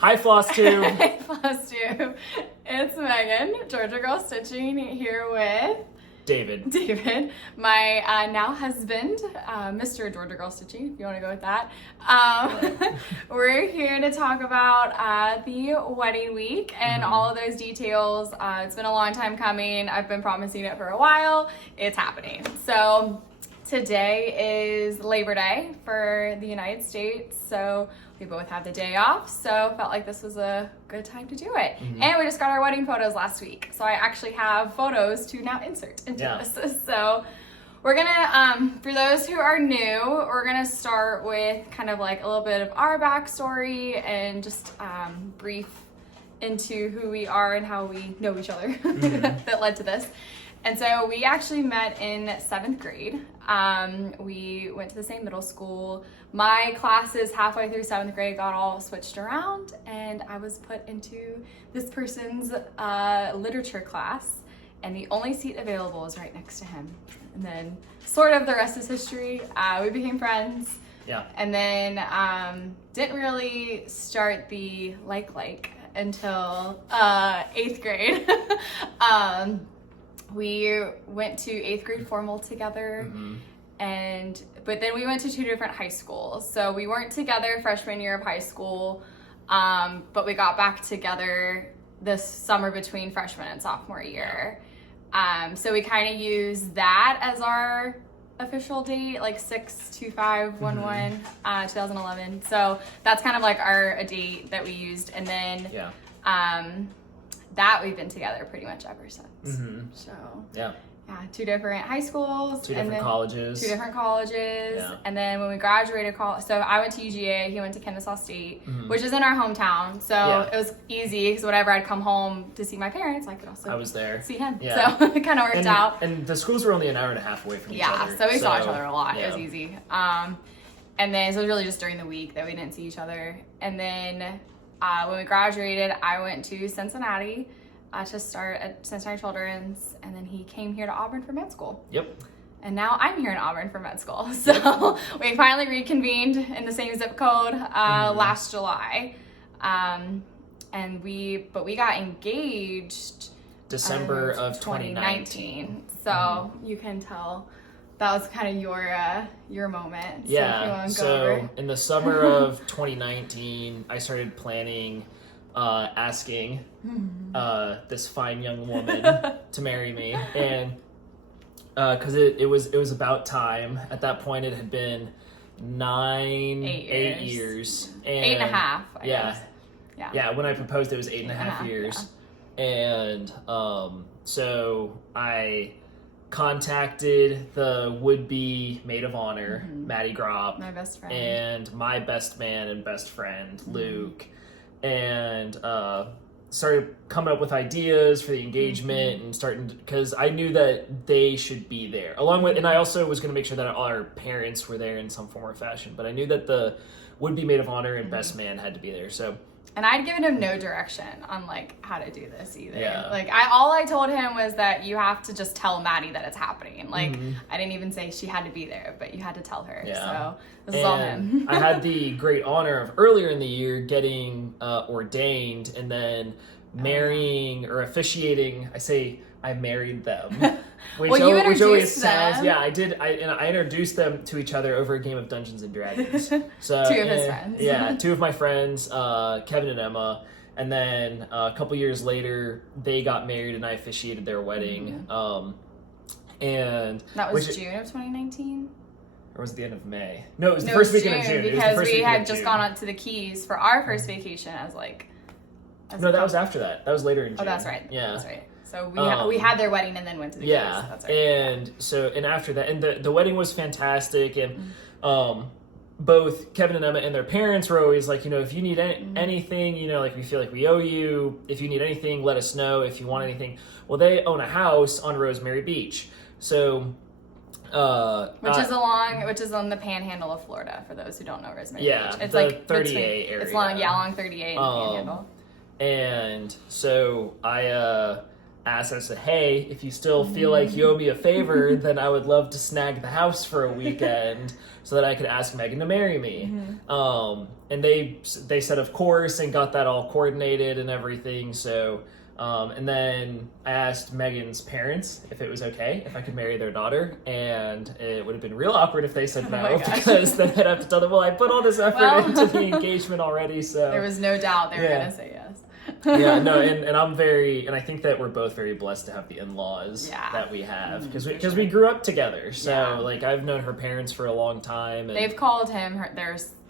Hi, FlossTube. Hey, FlossTube. It's Megan, Georgia Girl Stitching, here with David, my now husband, Mr. Georgia Girl Stitching, if you want to go with that. We're here to talk about the wedding week and all of those details. It's been a long time coming. I've been promising it for a while. It's happening. So today is Labor Day for the United States. So we both have the day off, so felt like this was a good time to do it. And we just got our wedding photos last week, so I actually have photos to now insert into this. So we're gonna, for those who are new, we're gonna start with kind of like a little bit of our backstory and just brief into who we are and how we know each other that led to this. And so we actually met in 7th grade. We went to the same middle school. My classes halfway through 7th grade got all switched around, and I was put into this person's literature class, and the only seat available was right next to him. And then sort of the rest is history. We became friends. Yeah. And then didn't really start the like until 8th grade. We went to 8th grade formal together, but then we went to 2 different high schools. So we weren't together freshman year of high school, but we got back together this summer between freshman and sophomore year. So we kind of used that as our official date, like 6/25/11, 2011. So that's kind of like a date that we used, and then that we've been together pretty much ever since. So yeah, 2 different high schools, 2 different colleges. 2 different colleges, and then when we graduated college, so I went to UGA, he went to Kennesaw State, which is in our hometown. So it was easy because whenever I'd come home to see my parents, I could also see him. So it kind of worked out. And the schools were only an hour and a half away from each other. So we saw each other a lot. It was easy. And then so it was really just during the week that we didn't see each other. And then when we graduated, I went to Cincinnati to start at Cincinnati Children's, and then he came here to Auburn for med school. And now I'm here in Auburn for med school. So we finally reconvened in the same zip code last July. And we got engaged December of 2019. So you can tell that was kind of your moment. So in the summer of 2019, I started planning, asking this fine young woman to marry me, and because it was about time. At that point, it had been 8 years, and 8.5. I guess. Yeah. When I proposed, it was 8.5 years, and so I contacted the would-be Maid of Honor, Maddie Gropp, my best friend, and my best man and best friend, Luke, and started coming up with ideas for the engagement and starting, because I knew that they should be there, along with, and I also was going to make sure that all our parents were there in some form or fashion, but I knew that the would-be Maid of Honor and best man had to be there, so. And I'd given him no direction on like how to do this either. Like all I told him was that you have to just tell Maddie that it's happening. Like I didn't even say she had to be there, but you had to tell her. So this is all him. I had the great honor of earlier in the year getting ordained and then marrying or officiating. I married them. Which always sounds, I did. I introduced them to each other over a game of Dungeons and Dragons. So 2 of his friends. Yeah, 2 of my friends, Kevin and Emma. And then a couple years later, they got married and I officiated their wedding. And that was June of 2019. Or was it the end of May? No, it was the first weekend of June. Because we had just gone out to the Keys for our first vacation as no, that was after that. That was later in June. Oh, that's right. Yeah. That's right. So we had their wedding and then went to the Keys. That's right. And after that, and the wedding was fantastic, and both Kevin and Emma and their parents were always like, if you need anything, like we feel like we owe you. If you need anything, let us know. If you want anything, well, they own a house on Rosemary Beach, so. Which is on the panhandle of Florida, for those who don't know Rosemary Beach. It's like 38 area. It's along 38 in the panhandle. And so I asked, I said, hey, if you still feel like you owe me a favor, then I would love to snag the house for a weekend so that I could ask Megan to marry me. And they said, of course, and got that all coordinated and everything. So, and then I asked Megan's parents if it was okay if I could marry their daughter, and it would have been real awkward if they said no, because then I'd have to tell them, well, I put all this effort into the engagement already, so. There was no doubt they were going to say yes. Yeah, no, and I'm and I think that we're both very blessed to have the in-laws that we have, because we grew up together, so like I've known her parents for a long time. And they've called him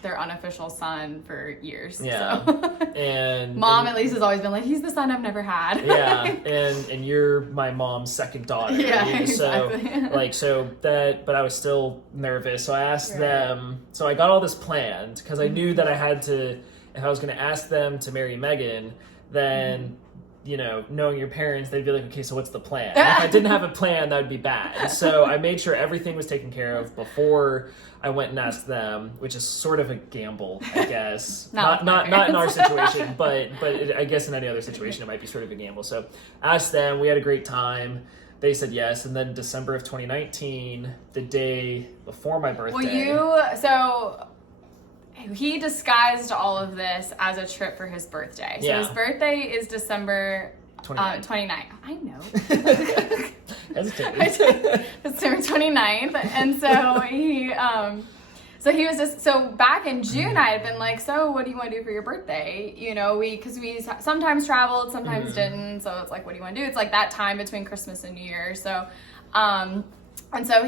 their unofficial son for years. Yeah, so. And Mom at least has always been like, he's the son I've never had. Yeah, and you're my mom's second daughter. Yeah, exactly. But I was still nervous, so I asked them. So I got all this planned because I knew that I had to. If I was going to ask them to marry Megan, then, you know, knowing your parents, they'd be like, okay, so what's the plan? If I didn't have a plan, that would be bad. So I made sure everything was taken care of before I went and asked them, which is sort of a gamble, I guess. not in our situation, but I guess in any other situation, it might be sort of a gamble. So asked them, we had a great time. They said yes, and then December of 2019, the day before my birthday. He disguised all of this as a trip for his birthday. So his birthday is December 29th. I know. December 29th. And so he was just, so back in June, I had been like, so what do you want to do for your birthday? You know, because we sometimes traveled, sometimes didn't. So it's like, what do you want to do? It's like that time between Christmas and New Year. So, and so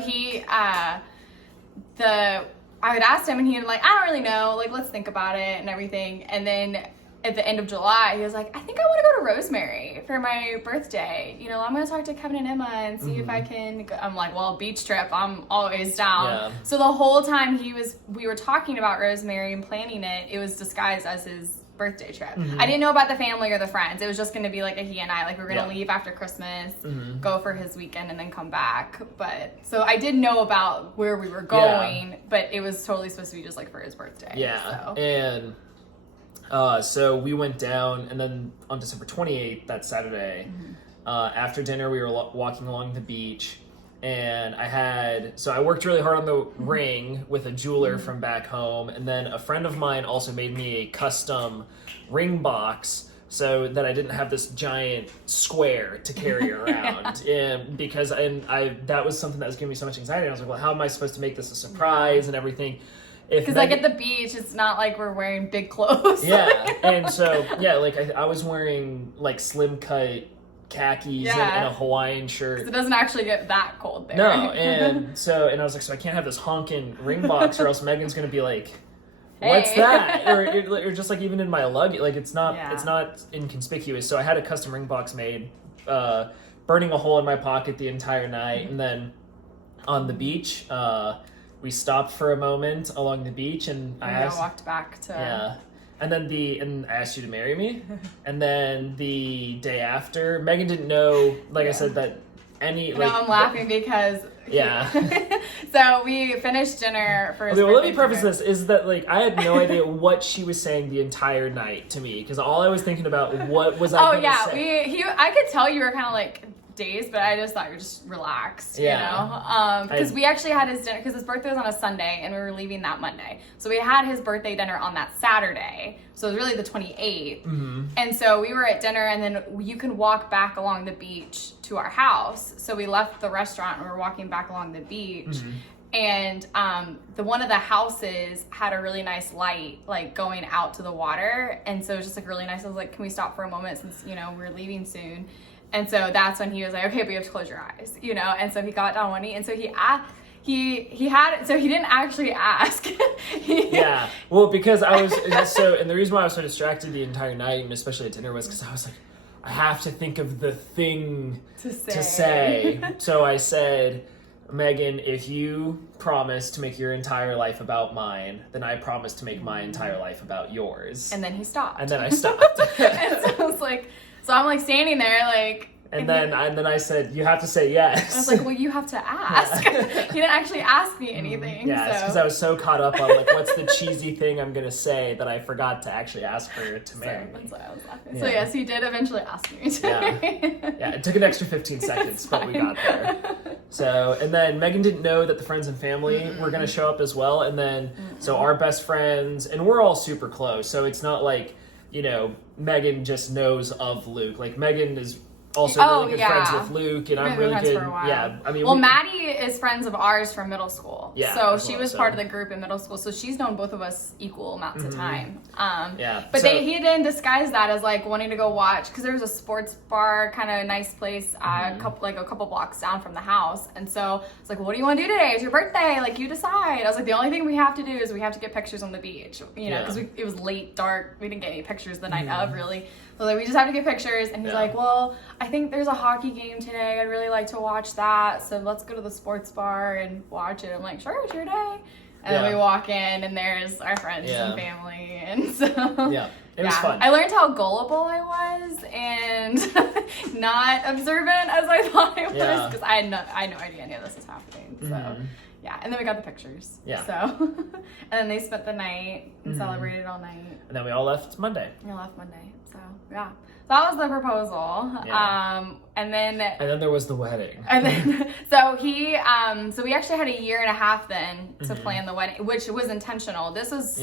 I had asked him, and he was like, I don't really know, like, let's think about it and everything. And then at the end of July, he was like, I think I want to go to Rosemary for my birthday. You know, I'm going to talk to Kevin and Emma and see if I can go. I'm like, well, beach trip, I'm always down. Yeah. So the whole time we were talking about Rosemary and planning it, it was disguised as his birthday trip. I didn't know about the family or the friends. It was just going to be like a he and I, like we were going to leave after Christmas, go for his weekend, and then come back. But so I did know about where we were going, but it was totally supposed to be just like for his birthday. Yeah, so. And so we went down, and then on December 28th, that Saturday, after dinner, we were walking along the beach. And I worked really hard on the ring with a jeweler from back home. And then a friend of mine also made me a custom ring box so that I didn't have this giant square to carry around. That was something that was giving me so much anxiety. I was like, well, how am I supposed to make this a surprise and everything? Because like at the beach, it's not like we're wearing big clothes. Yeah. And so, I was wearing like slim cut khakis and a Hawaiian shirt. It doesn't actually get that cold there. No, and I was like, so I can't have this honking ring box, or else Megan's gonna be like, what's that? Or just like even in my luggage, like it's not inconspicuous. So I had a custom ring box made, burning a hole in my pocket the entire night, and then on the beach, we stopped for a moment along the beach, and I walked back to And then I asked you to marry me. And then the day after, Megan didn't know, I said, that any... I'm laughing because... Yeah. So we finished dinner for his birthday. Well, let me preface this, is that, I had no idea what she was saying the entire night to me. Because all I was thinking about, what was I going to say? I could tell you were kind of, dazed, but I just thought you were just relaxed, you know? Because we actually had his dinner, because his birthday was on a Sunday, and we were leaving that Monday. So we had his birthday dinner on that Saturday. So it was really the 28th. And so we were at dinner, and then you can walk back along the beach to our house. So we left the restaurant, and we were walking back along the beach. And one of the houses had a really nice light, going out to the water. And so it was just, really nice. I was like, can we stop for a moment since, we're leaving soon? And so that's when he was like, okay, but you have to close your eyes, And so he got down one knee, and so he didn't actually ask. Yeah, well, because I was and the reason why I was so distracted the entire night, and especially at dinner, was because I was like, I have to think of the thing to say. So I said, Megan, if you promise to make your entire life about mine, then I promise to make my entire life about yours. And then he stopped. And then I stopped. And so I was like. So I'm standing there And then I said, you have to say yes. I was like, well, you have to ask. He didn't actually ask me anything. Yeah, because I was so caught up on like, what's the cheesy thing I'm going to say that I forgot to actually ask her to marry me. That's why I was laughing. So yes, he did eventually ask me to marry. Yeah, it took an extra 15 seconds, but we got there. So, and then Megan didn't know that the friends and family were going to show up as well. And then, so our best friends, and we're all super close. So it's not like, Megan just knows of Luke. Like Megan is also really good friends with Luke, and I'm really good. Yeah, I mean, Maddie is friends of ours from middle school. Yeah, so she was part of the group in middle school. So she's known both of us equal amounts of time. But he didn't disguise that as like wanting to go watch, because there was a sports bar, kind of nice place, a couple blocks down from the house. And so it's like, well, what do you want to do today? It's your birthday. Like, you decide. I was like, the only thing we have to do is we have to get pictures on the beach. Because it was late, dark. We didn't get any pictures the night of, really. So like, we just have to get pictures. And he's like, well, I think there's a hockey game today. I'd really like to watch that. So let's go to the sports bar and watch it. I'm like, sure, it's your day. And then we walk in, and there's our friends and family. And so it was fun. I learned how gullible I was and not observant as I thought I was, because I had no idea any of this was happening. So yeah, and then we got the pictures. Yeah. So, and then they spent the night and celebrated all night. And then we all left Monday. So yeah, so that was the proposal. Yeah. And then there was the wedding. And then so he so we actually had a year and a half then to plan the wedding, which was intentional. This is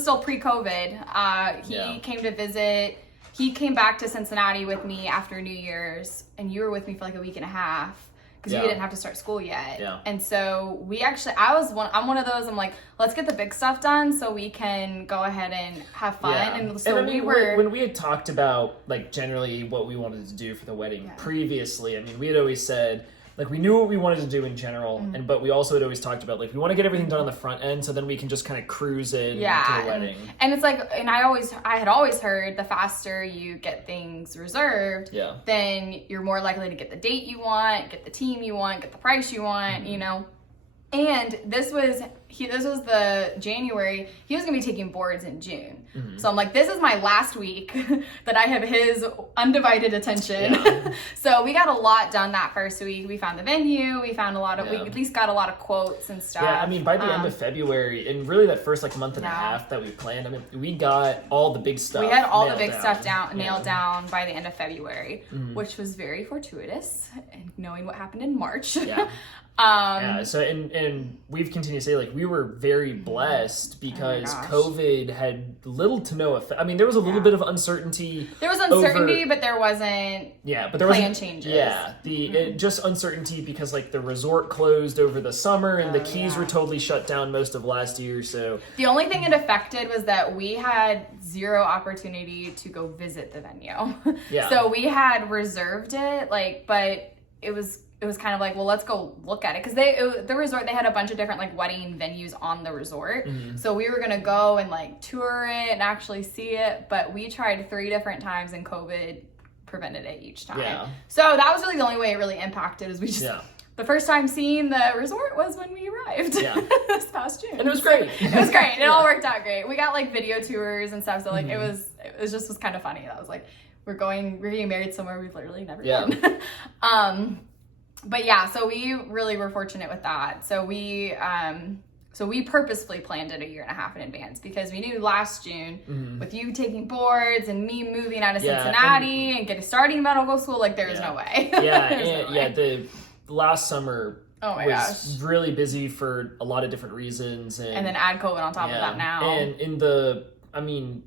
still pre-COVID. He came to visit. He came back to Cincinnati with me after New Year's, and you were with me for like a week and a half, because you didn't have to start school yet. Yeah. And so I'm one of those, I'm like, let's get the big stuff done so we can go ahead and have fun. Yeah. And so when we had talked about like generally what we wanted to do for the wedding previously, I mean, we had always said, like, we knew what we wanted to do in general, but we also had always talked about, like, we want to get everything done on the front end, so then we can just kind of cruise in to the wedding. And it's like, and I had always heard, the faster you get things reserved, then you're more likely to get the date you want, get the team you want, get the price you want, And this was the January. He was gonna be taking boards in June. So I'm like, this is my last week that I have his undivided attention. Yeah. So we got a lot done that first week. We found the venue. We found we at least got a lot of quotes and stuff. Yeah, I mean, by the end of February, and really that first like month and a half that we planned, I mean, we got all the big stuff. We had all the big stuff nailed down by the end of February, which was very fortuitous, and knowing what happened in March. Yeah. So and we've continued to say, like, we were very blessed because COVID had little to no effect. I mean, there was a little bit of uncertainty. There was uncertainty, but there wasn't plan changes. Yeah, just uncertainty because like the resort closed over the summer and the Keys were totally shut down most of last year. So the only thing it affected was that we had zero opportunity to go visit the venue. Yeah. So we had reserved it, but it was kind of like, well, let's go look at it, because the resort, they had a bunch of different like wedding venues on the resort. So we were gonna go and like tour it and actually see it, but we tried 3 different times and COVID prevented it each time. Yeah. So that was really the only way it really impacted, is we just the first time seeing the resort was when we arrived this past June. And it was great. It was great. It all worked out great. We got like video tours and stuff, so like it was kind of funny. I was like, we're getting married somewhere we've literally never been. But yeah, so we really were fortunate with that. So we purposefully planned it a year and a half in advance, because we knew last June with you taking boards and me moving out of Cincinnati and starting medical school, like there was no way. The last summer was really busy for a lot of different reasons, and then add COVID on top of that now. And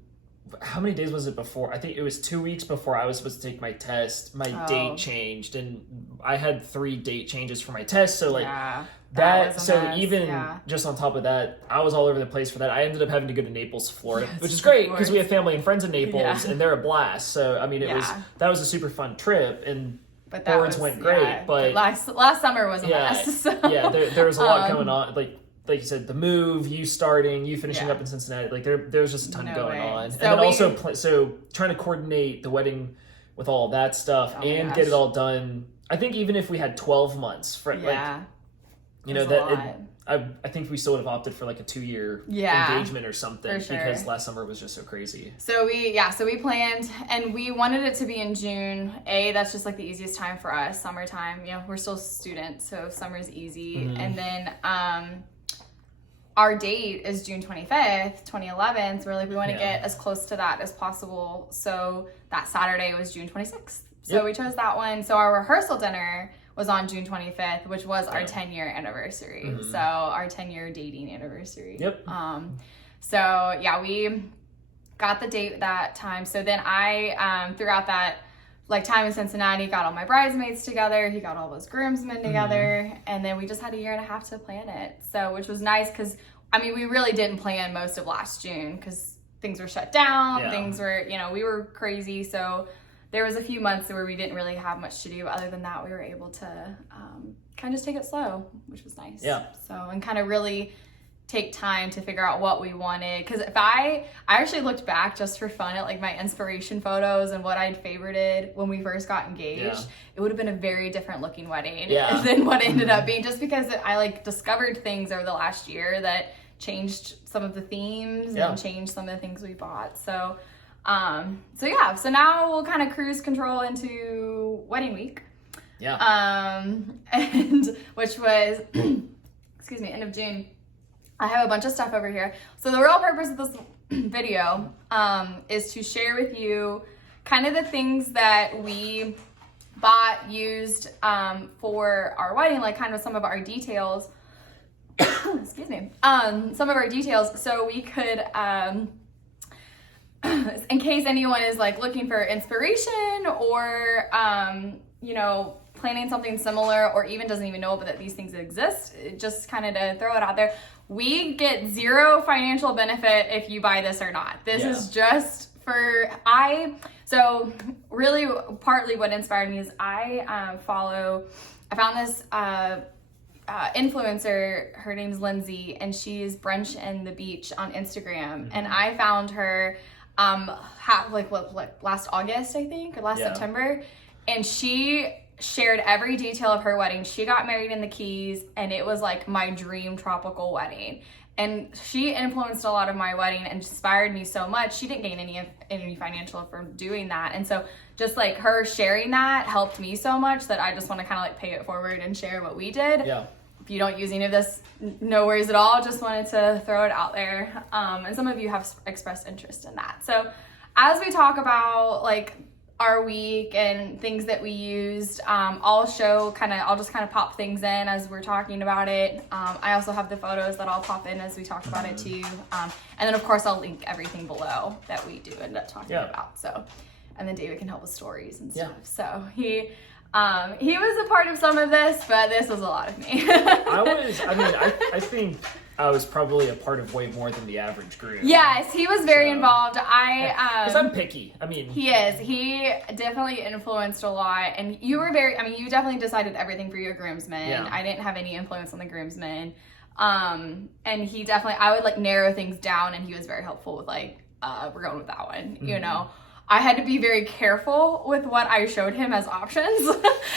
how many days was it before? I think it was 2 weeks before I was supposed to take my test. My date changed, and I had 3 date changes for my test. So just on top of that, I was all over the place for that. I ended up having to go to Naples, Florida, which is great because we have family and friends in Naples, and they're a blast. So I mean, that was a super fun trip, and boards went great. But last summer was a mess. So. There was a lot going on. Like you said, the move, you starting, you finishing up in Cincinnati, like there's just a ton going on. So and then so trying to coordinate the wedding with all of that stuff get it all done. I think even if we had 12 months for I think we still would have opted for like a 2-year engagement or something because last summer was just so crazy. So we planned, and we wanted it to be in June. That's just like the easiest time for us, summertime. You know, we're still students, so summer's easy. And then our date is June 25th, 2011. So we're like, we want to get as close to that as possible. So that Saturday was June 26th. So we chose that one. So our rehearsal dinner was on June 25th, which was our 10-year anniversary. So our 10-year dating anniversary. So yeah, we got the date that time. So then I, throughout that like time in Cincinnati, got all my bridesmaids together. He got all those groomsmen together. And then we just had a year and a half to plan it. So, which was nice because, I mean, we really didn't plan most of last June because things were shut down. Things were, you know, we were crazy. So there was a few months where we didn't really have much to do. Other than that, we were able to kind of just take it slow, which was nice. So, and kind of really take time to figure out what we wanted. Because if I actually looked back just for fun at like my inspiration photos and what I'd favorited when we first got engaged, it would have been a very different looking wedding than what it ended up being, just because I like discovered things over the last year that changed some of the themes and changed some of the things we bought. So so now we'll kind of cruise control into wedding week. And which was excuse me, end of June. I have a bunch of stuff over here. So the real purpose of this video is to share with you kind of the things that we bought, used for our wedding, like kind of some of our details. Excuse me. Some of our details, so we could, in case anyone is like looking for inspiration or, you know, planning something similar, or even doesn't even know that these things exist, just kind of to throw it out there. We get zero financial benefit if you buy this or not. This is just for, so really partly what inspired me is I found this influencer, her name's Lindsay, and she's Brunch and the Beach on Instagram. And I found her last August, I think, or last September. And she shared every detail of her wedding. She got married in the Keys, and it was like my dream tropical wedding. And she influenced a lot of my wedding and inspired me so much. She didn't gain any financial from doing that. And so just like her sharing that helped me so much that I just want to kind of like pay it forward and share what we did. If you don't use any of this, no worries at all. Just wanted to throw it out there. And some of you have expressed interest in that. So as we talk about like our week and things that we used, I'll just kind of pop things in as we're talking about it. I also have the photos that I'll pop in as we talk about it too. And then of course I'll link everything below that we do end up talking about. So, and then David can help with stories and stuff. So he was a part of some of this, but this was a lot of me. I think I was probably a part of way more than the average groom. Yes, he was very involved. Because I'm picky. I mean, he is. He definitely influenced a lot, and you were you definitely decided everything for your groomsmen. I didn't have any influence on the groomsmen. And he definitely, I would like narrow things down, and he was very helpful with like, we're going with that one, you know. I had to be very careful with what I showed him as options.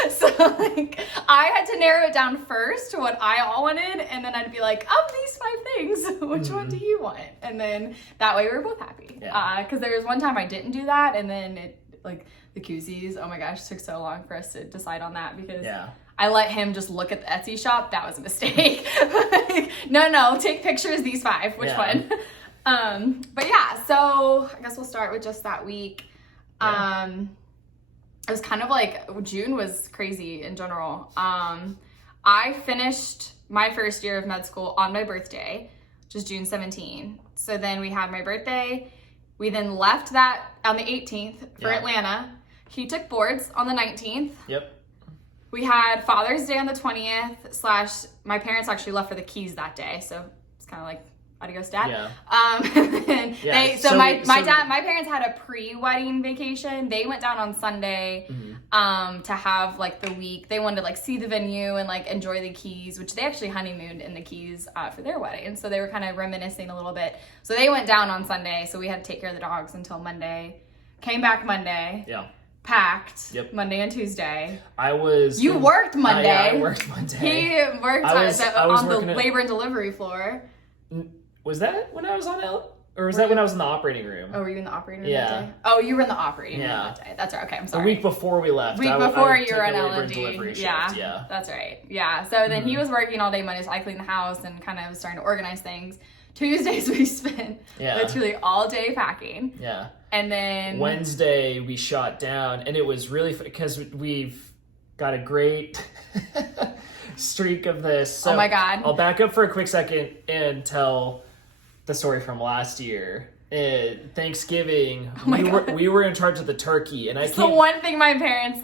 So like I had to narrow it down first to what I all wanted, and then I'd be like, of these 5 things, which one do you want? And then that way we were both happy. Because there was one time I didn't do that, and then it like the Koozies, oh my gosh, it took so long for us to decide on that because I let him just look at the Etsy shop. That was a mistake. Like, no, take pictures, these 5, which one? But yeah, so I guess we'll start with just that week. It was kind of like, June was crazy in general. I finished my first year of med school on my birthday, which is June 17. So then we had my birthday. We then left that on the 18th for Atlanta. He took boards on the 19th. We had Father's Day on the 20th / my parents actually left for the Keys that day. So it's kind of like, adios, Dad. My parents had a pre-wedding vacation. They went down on Sunday to have like the week. They wanted to like see the venue and like enjoy the Keys, which they actually honeymooned in the Keys for their wedding. And so they were kind of reminiscing a little bit. So they went down on Sunday. So we had to take care of the dogs until Monday. Came back Monday. packed. Yep. Monday and Tuesday. You worked Monday. Yeah, I worked Monday. He worked on the labor and delivery floor. Was that when I was on or was that when I was in the operating room? Oh, were you in the operating room that day? Oh, you were in the operating room that day. That's right. Okay, I'm sorry. The week before we left. You were on L&D. Yeah, that's right. Yeah, so then he was working all day Monday, so I cleaned the house and kind of was starting to organize things. Tuesdays we spent literally all day packing. Yeah. And then Wednesday we shot down, and it was really because we've got a great streak of this. So oh my God. I'll back up for a quick second and tell the story from last year. Thanksgiving, we were in charge of the turkey, and the one thing my parents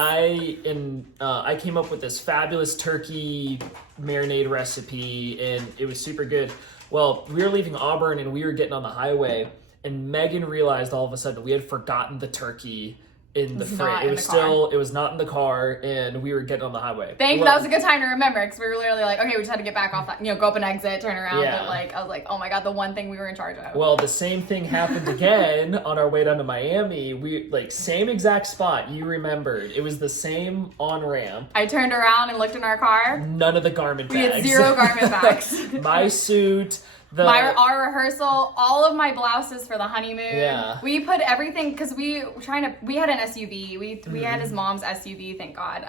I came up with this fabulous turkey marinade recipe, and it was super good. Well, we were leaving Auburn, and we were getting on the highway, and Megan realized all of a sudden we had forgotten the turkey in the fridge. It was not in the car, and we were getting on the highway. That was a good time to remember, because we were literally like, okay, we just had to get back off that, go up an exit, turn around. Yeah. But I was like, oh my God, the one thing we were in charge of. Well, the same thing happened again on our way down to Miami. We same exact spot. You remembered. It was the same on ramp. I turned around and looked in our car. None of the garment bags. We had 0 garment bags. My suit. Our rehearsal, all of my blouses for the honeymoon. Yeah. We put everything, because we had an SUV. We had his mom's SUV, thank God.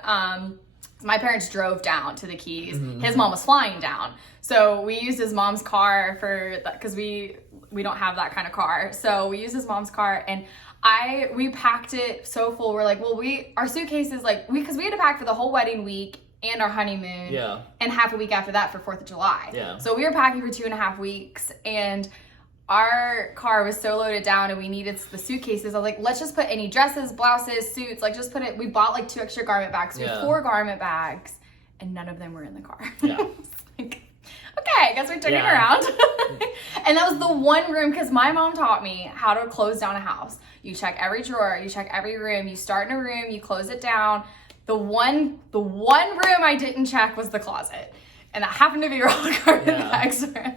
My parents drove down to the Keys. Mm-hmm. His mom was flying down. So we used his mom's car because we don't have that kind of car. So we used his mom's car, and we packed it so full. We're like, well, our suitcases, because we had to pack for the whole wedding week and our honeymoon, and half a week after that for 4th of July. Yeah. So we were packing for 2.5 weeks, and our car was so loaded down, and we needed the suitcases. I was like, let's just put any dresses, blouses, suits, just put it. We bought 2 extra garment bags. We had 4 garment bags, and none of them were in the car. Yeah. Okay, I guess we're turning around. And that was the one room, because my mom taught me how to close down a house. You check every drawer, you check every room, you start in a room, you close it down. The one room I didn't check was the closet, and that happened to be where all the garment bags were.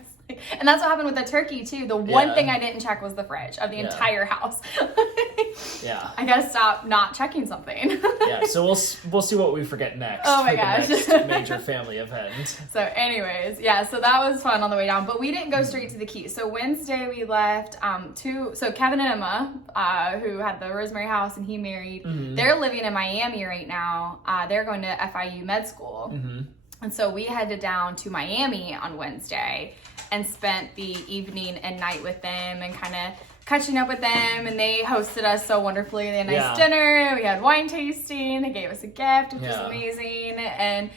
And that's what happened with the turkey too. The one thing I didn't check was the fridge of the entire house. I gotta stop not checking something. So we'll see what we forget next. Oh my gosh. The next major family event. So anyways, so that was fun on the way down, but we didn't go straight to the Keys. So Wednesday we left so Kevin and Emma, who had the Rosemary house and he married, they're living in Miami right now. They're going to FIU med school. Mm-hmm. And so we headed down to Miami on Wednesday and spent the evening and night with them and kind of catching up with them. And they hosted us so wonderfully. They had a nice dinner. We had wine tasting. They gave us a gift, which was amazing. And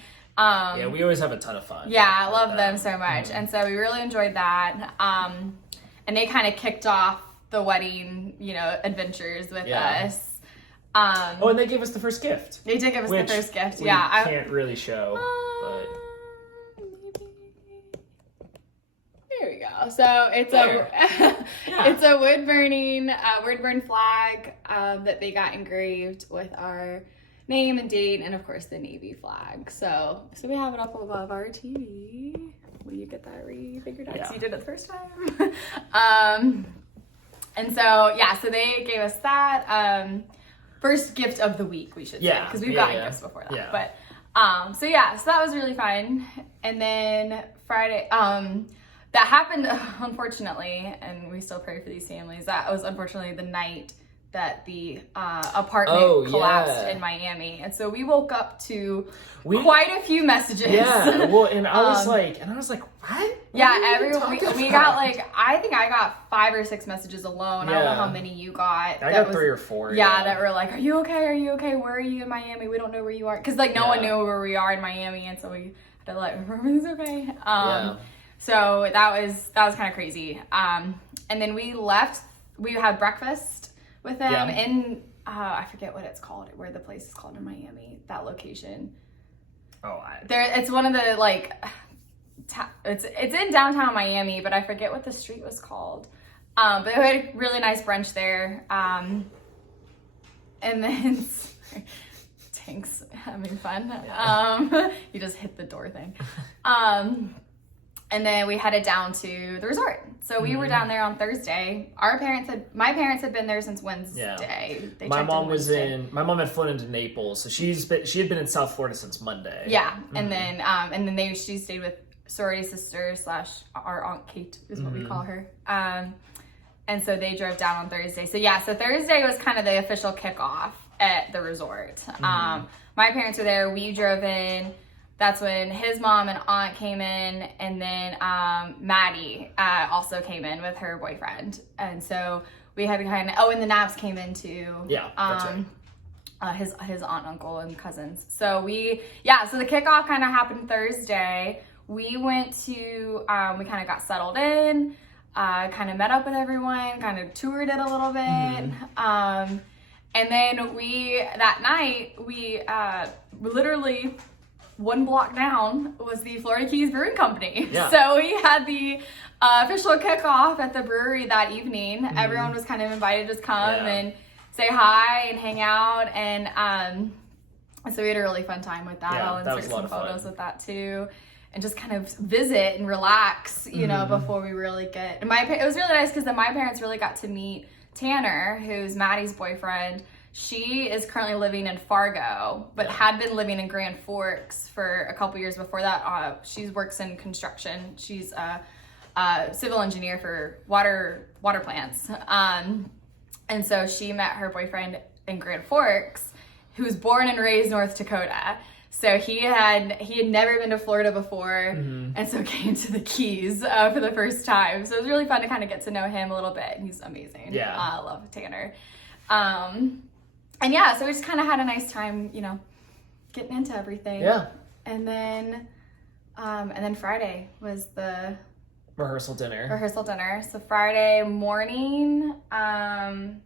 we always have a ton of fun. I love them so much. And so we really enjoyed that. And they kind of kicked off the wedding, adventures with us. And they gave us the first gift. They did give us the first gift. We can't really show, but there we go. So it's it's a wood burn flag that they got engraved with our name and date, and of course the Navy flag. So we have it up above our TV. Will you get that figured out? Because you did it the first time. And so they gave us that. First gift of the week, we should say, because we've gotten gifts before that. Yeah. But so that was really fun. And then Friday, that happened, unfortunately, and we still pray for these families. That was unfortunately the night that the apartment collapsed in Miami, and so we woke up to quite a few messages. Yeah, well, and I was like, what? We got I think I got 5 or 6 messages alone. I don't know how many you got. I got 3 or 4. That were like, are you okay? Are you okay? Where are you in Miami? We don't know where you are, because no one knew where we are in Miami, and so we had to everything's okay. So that was kind of crazy. And then we left. We had breakfast with them in I forget what it's called, where the place is called in Miami, that location. It's one of the it's in downtown Miami, but I forget what the street was called. But we had a really nice brunch there. And then Tank's having fun. You just hit the door thing. And then we headed down to the resort. So we were down there on Thursday. My parents had been there since Wednesday. Yeah. My mom had flown into Naples, so she had been in South Florida since Monday. Yeah, and then she stayed with sorority sister / our Aunt Kate is what we call her. And so they drove down on Thursday. So yeah, so Thursday was kind of the official kickoff at the resort. My parents were there. We drove in. That's when his mom and aunt came in, and then Maddie also came in with her boyfriend. And so we had to kind of, and the Nabs came in too. Yeah, that's right. His aunt, uncle, and cousins. So so the kickoff kind of happened Thursday. We went to, we kind of got settled in, kind of met up with everyone, kind of toured it a little bit. And then that night, we literally, one block down was the Florida Keys Brewing Company. Yeah. So we had the official kickoff at the brewery that evening. Everyone was kind of invited to come and say hi and hang out. And so we had a really fun time with that. I'll insert some photos with that too. And just kind of visit and relax, you know, before we really get... it was really nice because then my parents really got to meet Tanner, who's Maddie's boyfriend. She is currently living in Fargo, but had been living in Grand Forks for a couple years before that. She works in construction. She's a civil engineer for water plants. And so she met her boyfriend in Grand Forks, who was born and raised North Dakota. So he had never been to Florida before, and so came to the Keys for the first time. So it was really fun to kind of get to know him a little bit. He's amazing. Yeah, I love Tanner. And yeah, so we just kind of had a nice time, you know, getting into everything. Yeah. And then Friday was the rehearsal dinner. So Friday morning, Maddie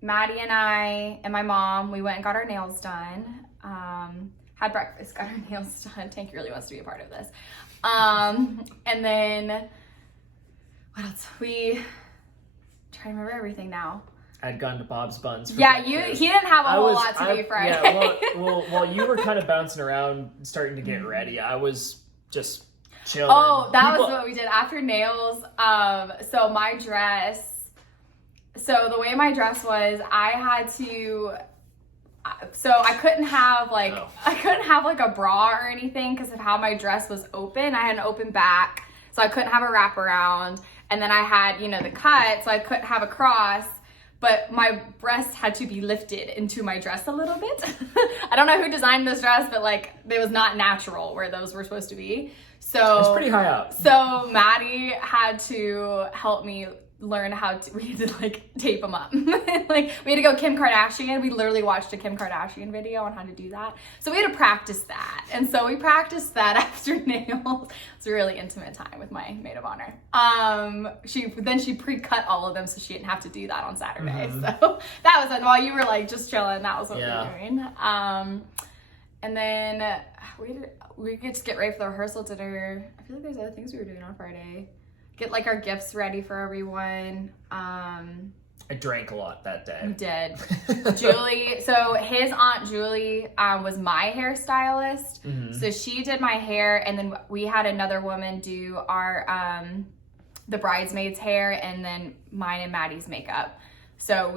and I and my mom, we went and got our nails done. Had breakfast, got our nails done. Tank really wants to be a part of this. And then what else? We try to remember everything now. I'd gone to Bob's Buns. He didn't have a whole lot to do Friday. Yeah, well, while you were kind of bouncing around, starting to get ready, I was just chilling. Oh, that was what we did after nails. So my dress. So the way my dress was, I had to. So I couldn't have like a bra or anything because of how my dress was open. I had an open back, so I couldn't have a wraparound. And then I had, you know, the cut, so I couldn't have a cross. But my breast had to be lifted into my dress a little bit. I don't know who designed this dress, but like it was not natural where those were supposed to be. So it's pretty high up. So Maddie had to help me learn we had to like tape them up. Like we had to go Kim Kardashian. We literally watched a Kim Kardashian video on how to do that. So we had to practice that. And so we practiced that after nails. It's a really intimate time with my Maid of Honor. She pre-cut all of them so she didn't have to do that on Saturday. So that was fun. While you were like just chilling, that was what we were doing. And then we could just get ready for the rehearsal dinner. I feel like there's other things we were doing on Friday. Get like our gifts ready for everyone. I drank a lot that day. You did. Julie, so his Aunt Julie was my hairstylist. So she did my hair, and then we had another woman do our the bridesmaids' hair, and then mine and Maddie's makeup. So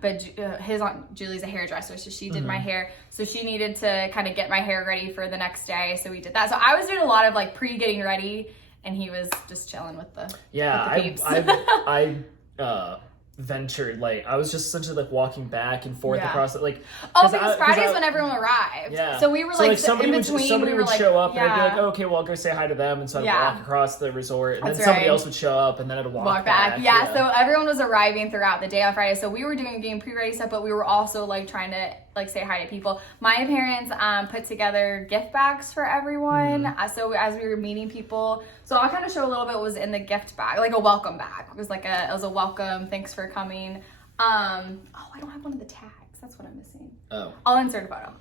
but his Aunt Julie's a hairdresser, so she did my hair. So she needed to kind of get my hair ready for the next day, so we did that. So I was doing a lot of like pre-getting ready, and he was just chilling with the peeps. I ventured, like I was just essentially like walking back and forth across it, like because Friday's when everyone arrived. Yeah. So we were like somebody in between. Somebody would show up and I'd be like, oh, okay, well I'll go say hi to them, and so I'd walk across the resort, and then somebody else would show up, and then I'd walk back. Yeah. So everyone was arriving throughout the day on Friday. So we were doing game pre-ready stuff, but we were also like trying to like say hi to people. My parents put together gift bags for everyone. So as we were meeting people, so I'll kind of show a little bit what was in the gift bag, like a welcome bag. It was a welcome, thanks for coming. I don't have one of the tags. That's what I'm missing. Oh. I'll insert a photo.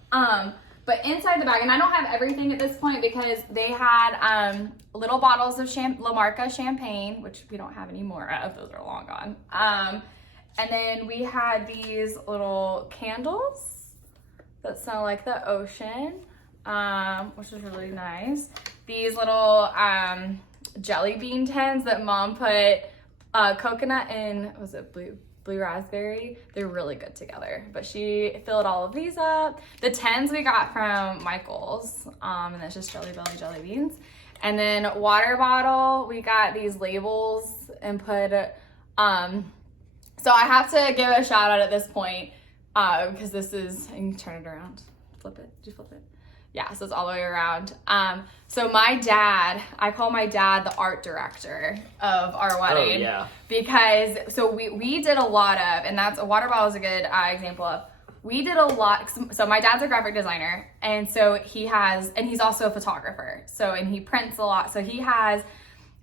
But inside the bag, and I don't have everything at this point because they had little bottles of La Marca champagne, which we don't have any more of. Those are long gone. And then we had these little candles that smell like the ocean, which is really nice. these little jelly bean tins that Mom put coconut and, was it blue raspberry? They're really good together. But she filled all of these up. The tins we got from Michael's, and that's just Jelly Belly jelly beans. And then water bottle, we got these labels and put, so I have to give a shout out at this point, because this is, and you turn it around, flip it, did you flip it? Yeah, so it's all the way around. So my dad, I call my dad the art director of our wedding. Oh, yeah. Because, so we did a lot of, and that's, a water bottle is a good example of, we did a lot, so my dad's a graphic designer, and so he has, and he's also a photographer, so, and he prints a lot, so he has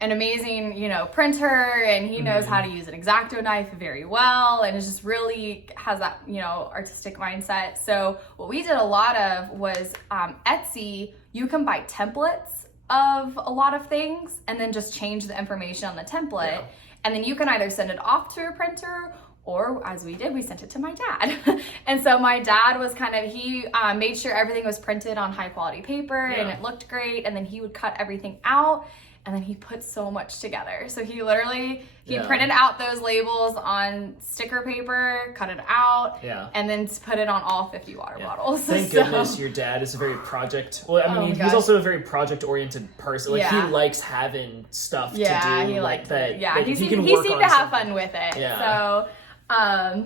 an amazing, you know, printer, and he knows how to use an X-Acto knife very well, and it just really has that, you know, artistic mindset. So what we did a lot of was Etsy, you can buy templates of a lot of things, and then just change the information on the template, and then you can either send it off to a printer, or as we did, we sent it to my dad. And so my dad was kind of, he made sure everything was printed on high quality paper, and it looked great, and then he would cut everything out, and then he put so much together. So he literally, he printed out those labels on sticker paper, cut it out, and then put it on all 50 water bottles. Thank goodness your dad is a very project, well, I mean, he's also a very project-oriented person. Like, he likes having stuff to do. He like that. It. Yeah, like, he seemed to have fun with it. Yeah. So,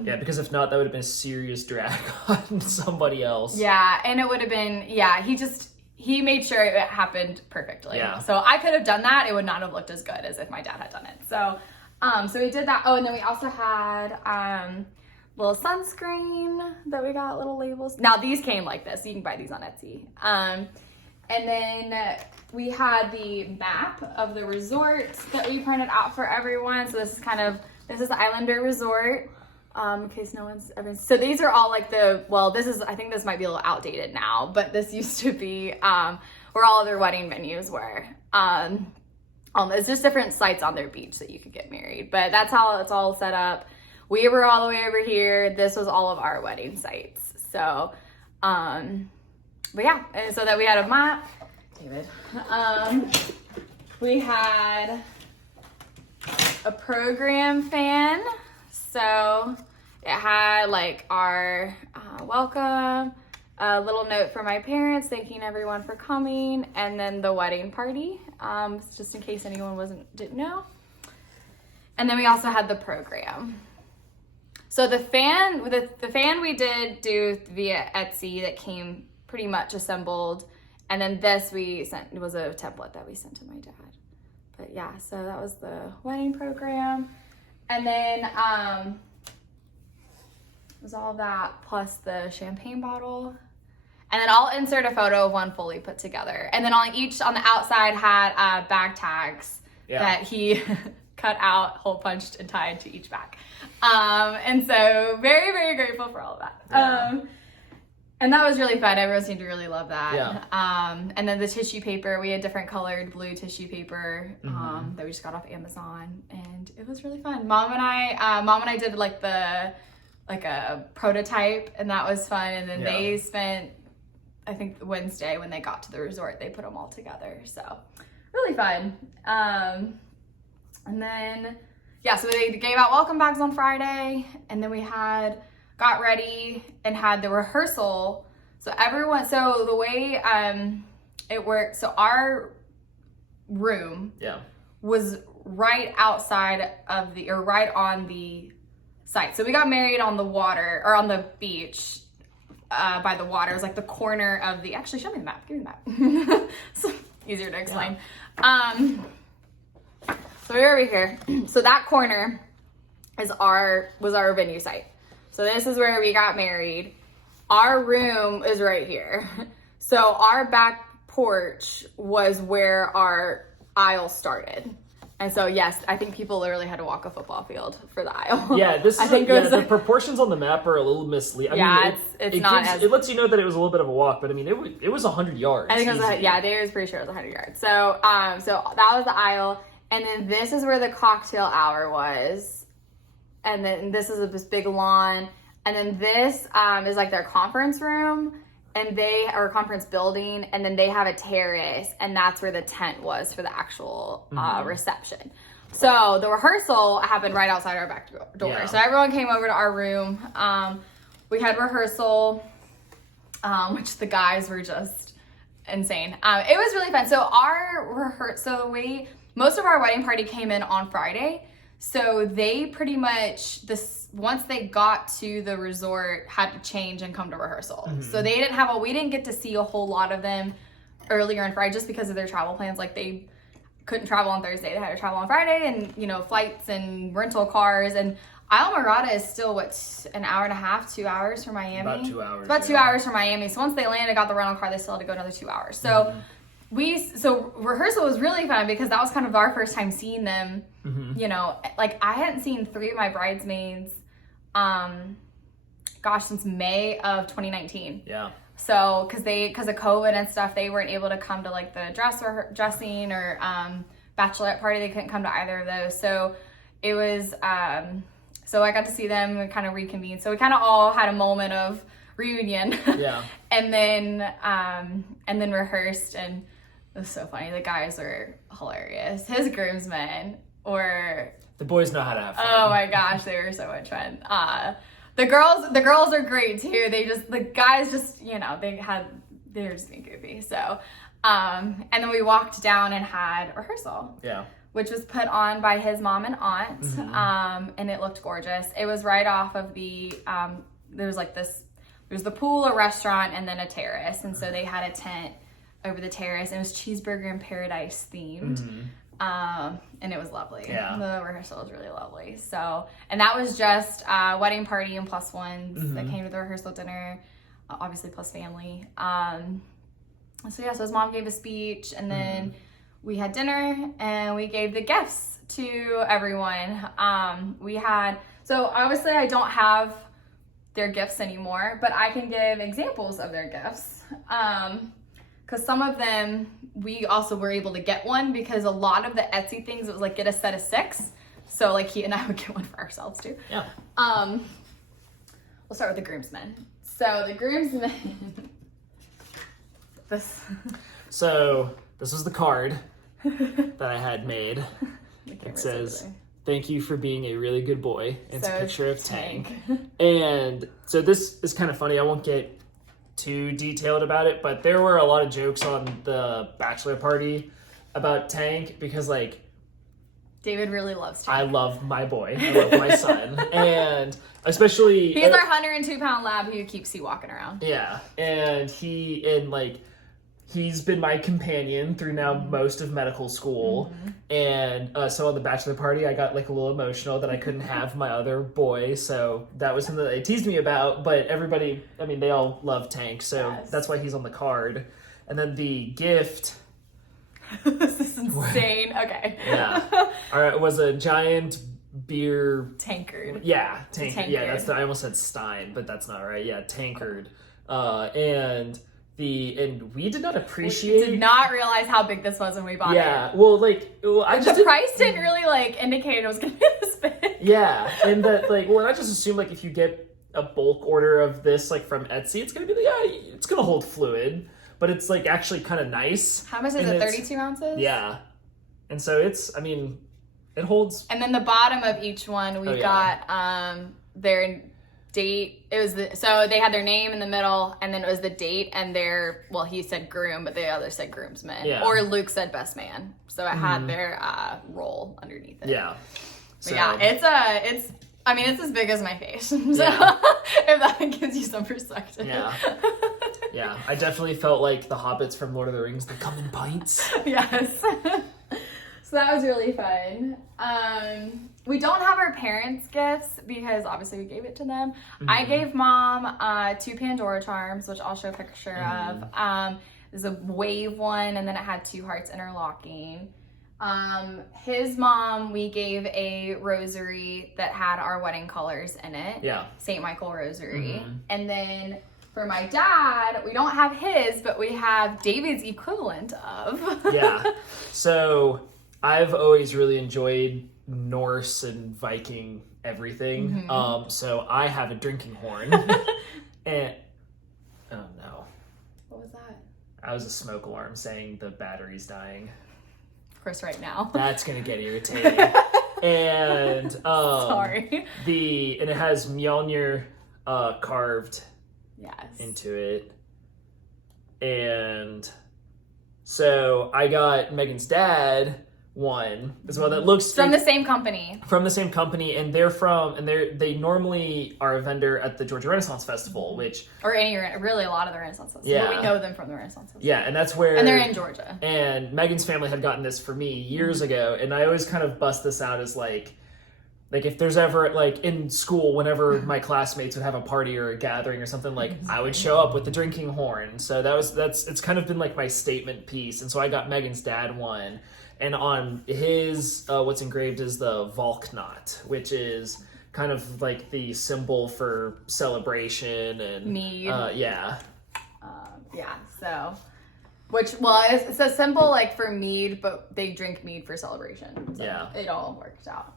yeah, because if not, that would have been a serious drag on somebody else. Yeah, and it would have been, he made sure it happened perfectly. Yeah. So I could have done that. It would not have looked as good as if my dad had done it. So, so we did that. Oh, and then we also had little sunscreen that we got, little labels. Now these came like this. So you can buy these on Etsy. And then we had the map of the resort that we printed out for everyone. So this is Islander Resort. In case no one's ever, so these are all like I think this might be a little outdated now, but this used to be where all their wedding venues were. It's just different sites on their beach that you could get married, but that's how it's all set up. We were all the way over here. This was all of our wedding sites. So, but yeah, and so that we had a map, David. We had a program fan. So it had like our welcome, a little note for my parents thanking everyone for coming, and then the wedding party, just in case anyone didn't know. And then we also had the program. So the fan we did do via Etsy that came pretty much assembled, and then this was a template that we sent to my dad. But yeah, so that was the wedding program. And then it was all that plus the champagne bottle. And then I'll insert a photo of one fully put together. And then on the outside had bag tags that he cut out, hole punched, and tied to each bag. And so very, very grateful for all of that. Yeah. And that was really fun. Everyone seemed to really love that. Yeah. And then the tissue paper, we had different colored blue tissue paper that we just got off Amazon, and it was really fun. Mom and I did like a prototype, and that was fun. And then they spent, I think Wednesday when they got to the resort, they put them all together. So really fun. And then so they gave out welcome bags on Friday, and then we got ready and had the rehearsal. So the way it worked, so our room was right outside of right on the site. So we got married on the water, or on the beach by the water. It was like the corner of actually show me the map, give me the map. So easier to explain. So we're over here. So that corner was our venue site. So this is where we got married. Our room is right here. So our back porch was where our aisle started. And so, yes, I think people literally had to walk a football field for the aisle. Yeah, the proportions on the map are a little misleading. It lets you know that it was a little bit of a walk, but I mean, it was 100 yards. I think it was, Dave was pretty sure it was 100 yards. So, so that was the aisle. And then this is where the cocktail hour was. And then this is this big lawn. And then this is like their conference room. and they are a conference building, and then they have a terrace, and that's where the tent was for the actual reception. So the rehearsal happened right outside our back door. Yeah. So everyone came over to our room. We had rehearsal, which the guys were just insane. It was really fun. So most of our wedding party came in on Friday. So they pretty much, once they got to the resort, had to change and come to rehearsal. So they we didn't get to see a whole lot of them earlier on Friday just because of their travel plans. Like they couldn't travel on Thursday. They had to travel on Friday, and, you know, flights and rental cars. And Islamorada is still, an hour and a half, 2 hours from Miami? About 2 hours. It's about 2 hours from Miami. So once they landed, got the rental car, they still had to go another 2 hours. So rehearsal was really fun because that was kind of our first time seeing them. You know, like I hadn't seen 3 of my bridesmaids, since May of 2019. Yeah. So, because of COVID and stuff, they weren't able to come to like the dressing or bachelorette party. They couldn't come to either of those. So it was, so I got to see them and kind of reconvene. So we kind of all had a moment of reunion. Yeah. and then rehearsed, and it was so funny. The guys were hilarious. His groomsmen were... The boys know how to have fun. Oh my gosh, they were so much fun. The girls are great too. The guys just, you know, they were just being goofy. So, and then we walked down and had rehearsal. Yeah. Which was put on by his mom and aunt. And it looked gorgeous. It was right off of the, there's the pool, a restaurant, and then a terrace. And so they had a tent over the terrace. And it was Cheeseburger in Paradise themed. And it was lovely. Yeah. The rehearsal was really lovely. So, and that was just wedding party and plus ones that came to the rehearsal dinner, obviously plus family. So his mom gave a speech, and then we had dinner and we gave the gifts to everyone. So obviously I don't have their gifts anymore, but I can give examples of their gifts. Because some of them, we also were able to get one, because a lot of the Etsy things, it was like, get a set of 6. So like he and I would get one for ourselves too. Yeah. We'll start with the groomsmen. So the groomsmen, So this was the card that I had made. It says, "Thank you for being a really good boy." It's a picture of Tank. And so this is kind of funny. I won't get too detailed about it, but there were a lot of jokes on the bachelor party about Tank, because like David really loves Tank. I love my boy. I love my son. And especially he's our 102-pound lab who keeps you walking around. Yeah. And he's been my companion through now most of medical school. And so on the bachelor party, I got like a little emotional that I couldn't have my other boy. So that was something that they teased me about. But everybody, I mean, they all love Tank. So that's why he's on the card. And then the gift... This is insane. Okay. Yeah. All right. It was a giant beer... Tankard. Yeah. Tankard. Yeah, I almost said Stein, but that's not right. Yeah, Tankard. And we did not appreciate... We did not realize how big this was when we bought it. Yeah, well, the price didn't really, indicate it was going to be this big. Yeah, and that, I just assumed, if you get a bulk order of this, from Etsy, it's going to be, it's going to hold fluid, but it's, actually kind of nice. How much is it, 32 ounces? Yeah. And so it holds... And then the bottom of each one, we got their... date. So they had their name in the middle, and then it was the date and he said groom, but the other said groomsman. Yeah. Or Luke said best man. So it had their role underneath it. Yeah. So, yeah, it's as big as my face. So if that gives you some perspective. Yeah. Yeah. I definitely felt like the hobbits from Lord of the Rings, they come in pints. Yes. So that was really fun. We don't have our parents' gifts because obviously we gave it to them. I gave Mom 2 Pandora charms, which I'll show a picture of. There's a wave one, and then it had 2 hearts interlocking. His mom, we gave a rosary that had our wedding colors in it. Yeah. St. Michael rosary. And then for my dad, we don't have his, but we have David's equivalent of. Yeah. So I've always really enjoyed Norse and Viking everything. So I have a drinking horn. And oh no. What was that? I was a smoke alarm saying the battery's dying. Of course, right now. That's gonna get irritating. And sorry. And it has Mjolnir carved into it. And so I got Megan's dad one as well that looks from the same company. From the same company, and they normally are a vendor at the Georgia Renaissance Festival, which really a lot of the Renaissance Festival. Yeah. But we know them from the Renaissance Festival. Yeah, and that's where and they're in Georgia. And Megan's family had gotten this for me years ago, and I always kind of bust this out as like if there's ever like in school, whenever my classmates would have a party or a gathering or something, like I would show up with the drinking horn. So it's kind of been like my statement piece, and so I got Megan's dad one. And on his, what's engraved is the Valknot, which is kind of like the symbol for celebration and mead. Yeah. So, it's a symbol like for mead, but they drink mead for celebration. So yeah. It all worked out.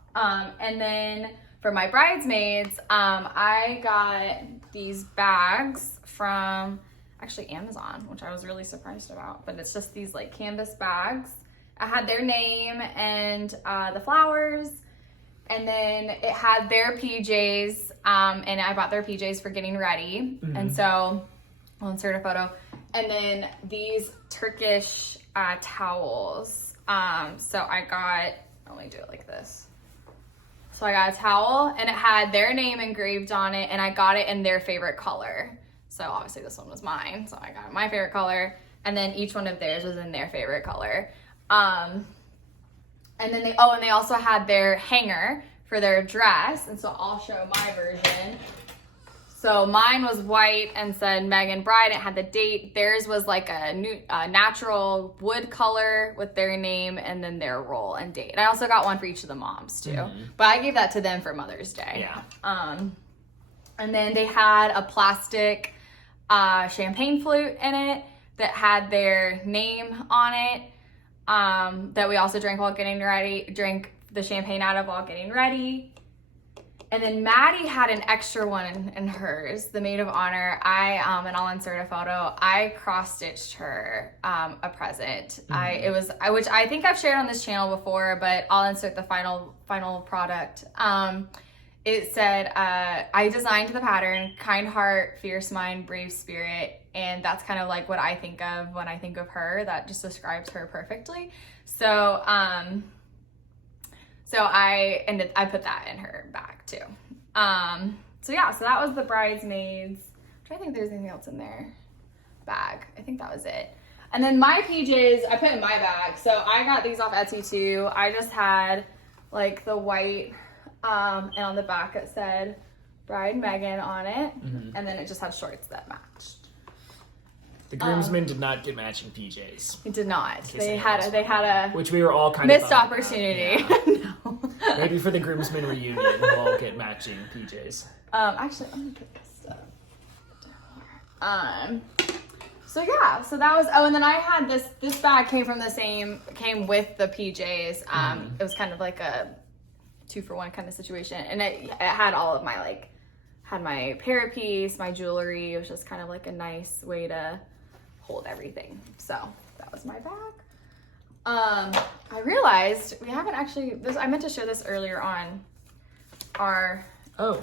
And then for my bridesmaids, I got these bags from actually Amazon, which I was really surprised about. But it's just these like canvas bags. I had their name and the flowers, and then it had their PJs, and I bought their PJs for getting ready. Mm-hmm. And so I'll insert a photo. And then these Turkish towels. So I got, let me do it like this. So I got a towel, and it had their name engraved on it, and I got it in their favorite color. So obviously this one was mine, so I got my favorite color, and then each one of theirs was in their favorite color. And then they also had their hanger for their dress, and so I'll show my version. So mine was white and said Megan Bride. It had the date. Theirs was like a natural wood color with their name and then their role and date. And I also got one for each of the moms too, but I gave that to them for Mother's Day. Yeah. And then they had a plastic champagne flute in it that had their name on it. That we also drank the champagne out of while getting ready. And then Maddie had an extra one in hers, the Maid of Honor. And I'll insert a photo. I cross-stitched her a present. Which I think I've shared on this channel before, but I'll insert the final product. It said, I designed the pattern, kind heart, fierce mind, brave spirit. And that's kind of like what I think of when I think of her. That just describes her perfectly. So I put that in her bag too. So that was the bridesmaids. I'm trying to think if there's anything else in their bag. I think that was it. And then my PJs, I put in my bag. So I got these off Etsy too. I just had like the white, and on the back it said Bride Megan on it. Mm-hmm. And then it just had shorts that matched. The groomsmen did not get matching PJs. It did not. They had a which we were all kind missed of opportunity. Yeah. No. Maybe for the groomsmen reunion we'll all get matching PJs. Actually, I'm gonna put this stuff down here. So that was. Oh, and then I had this bag came with the PJs. It was kind of like a 2-for-1 kind of situation, and it had all of my had my parapiece, my jewelry. It was just kind of like a nice way to hold everything. So that was my bag. I realized we haven't actually, I meant to show this earlier on our, so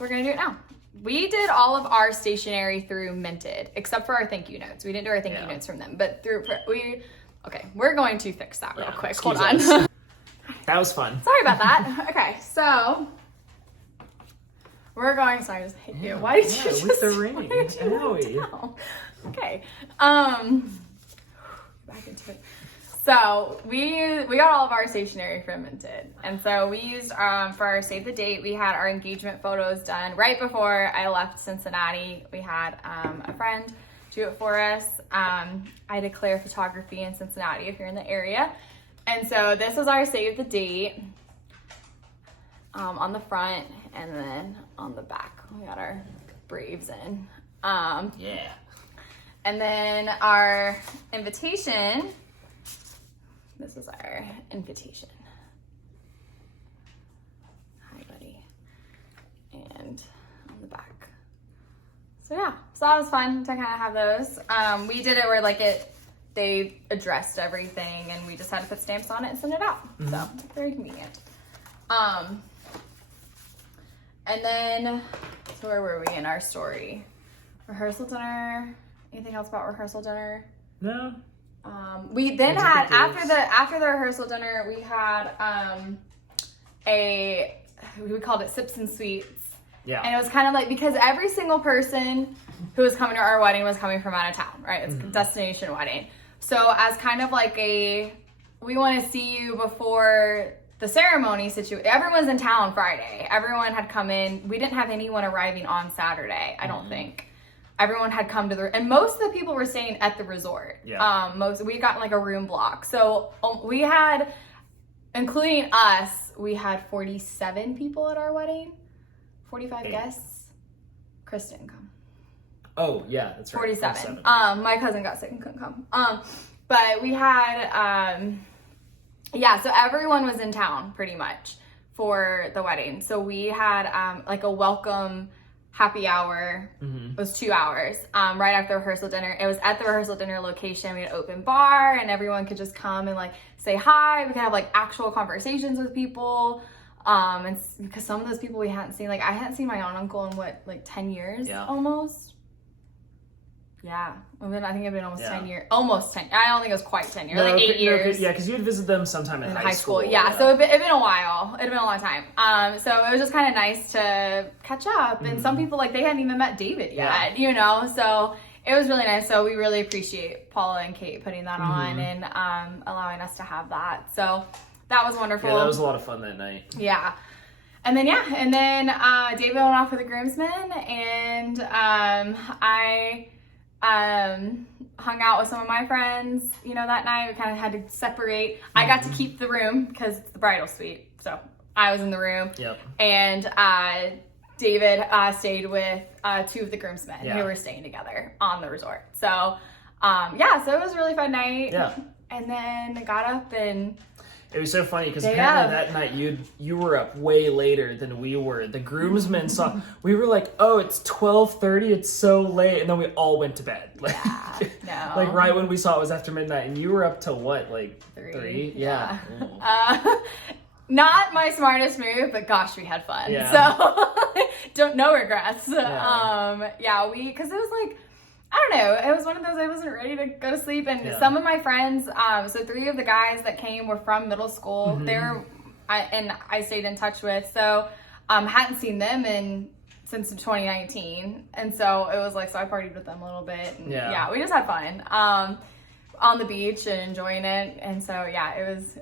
we're going to do it now. We did all of our stationery through Minted, except for our thank you notes. We didn't do our thank you notes from them, but we're going to fix that real quick. Hold on. That was fun. Sorry about that. Okay, so we're going, sorry, I just hit you. Why did you just, with the ring? Okay. Back into it. So we got all of our stationery from Minted. And so we used, for our save the date, we had our engagement photos done right before I left Cincinnati. We had a friend do it for us. I declare photography in Cincinnati if you're in the area. And so this was our save the date on the front, and then on the back we got our Braves in. Yeah. And then our invitation, this is our invitation. Hi, buddy. And on the back. So yeah, so that was fun to kind of have those. We did it where like they addressed everything and we just had to put stamps on it and send it out. So very convenient. And then, so where were we in our story? Rehearsal dinner. Anything else about rehearsal dinner? No. We then had after the rehearsal dinner, we had we called it Sips and Sweets. Yeah. And it was kind of like, because every single person who was coming to our wedding was coming from out of town, right? It's a destination wedding. So as kind of like we want to see you before the ceremony situation. Everyone's in town Friday. Everyone had come in. We didn't have anyone arriving on Saturday, I don't think. Everyone had come to and most of the people were staying at the resort. Yeah. We got like a room block. So we had, including us, we had 47 people at our wedding. 45 guests. Chris didn't come. Oh, yeah, that's right. 47. My cousin got sick and couldn't come. But we had, so everyone was in town pretty much for the wedding. So we had like a welcome happy hour. It was 2 hours right after rehearsal dinner. It was at the rehearsal dinner location. We had an open bar and everyone could just come and like say hi. We could have like actual conversations with people. And because some of those people we hadn't seen, like I hadn't seen my aunt and uncle in what, like 10 years almost. Yeah, I think it'd been almost 10 years. Almost 10. I don't think it was quite 10 years. No, like 8 years. Yeah, because you had visited them sometime in high school. Yeah, so it'd been a while. It'd been a long time. So it was just kind of nice to catch up. And some people, like, they hadn't even met David yet, you know? So it was really nice. So we really appreciate Paula and Kate putting that on and allowing us to have that. So that was wonderful. Yeah, that was a lot of fun that night. Yeah. And then, David went off with the groomsmen, and I hung out with some of my friends, you know, that night. We kind of had to separate. I got to keep the room because it's the bridal suite. So I was in the room. Yep. And David stayed with two of the groomsmen who were staying together on the resort. So, so it was a really fun night. Yeah. And then I got up and... It was so funny because apparently that night you were up way later than we were. The groomsmen saw, we were like, oh, it's 12:30, it's so late, and then we all went to bed. Like, like right when we saw it was after midnight, and you were up till what, like 3? Yeah. Not my smartest move, but gosh, we had fun. Yeah. So no regrets. Yeah. Because it was like, I don't know. It was one of those, I wasn't ready to go to sleep. And some of my friends, so 3 of the guys that came were from middle school. I stayed in touch with. So hadn't seen them since 2019. And so it was like, so I partied with them a little bit. And we just had fun on the beach and enjoying it. And so, it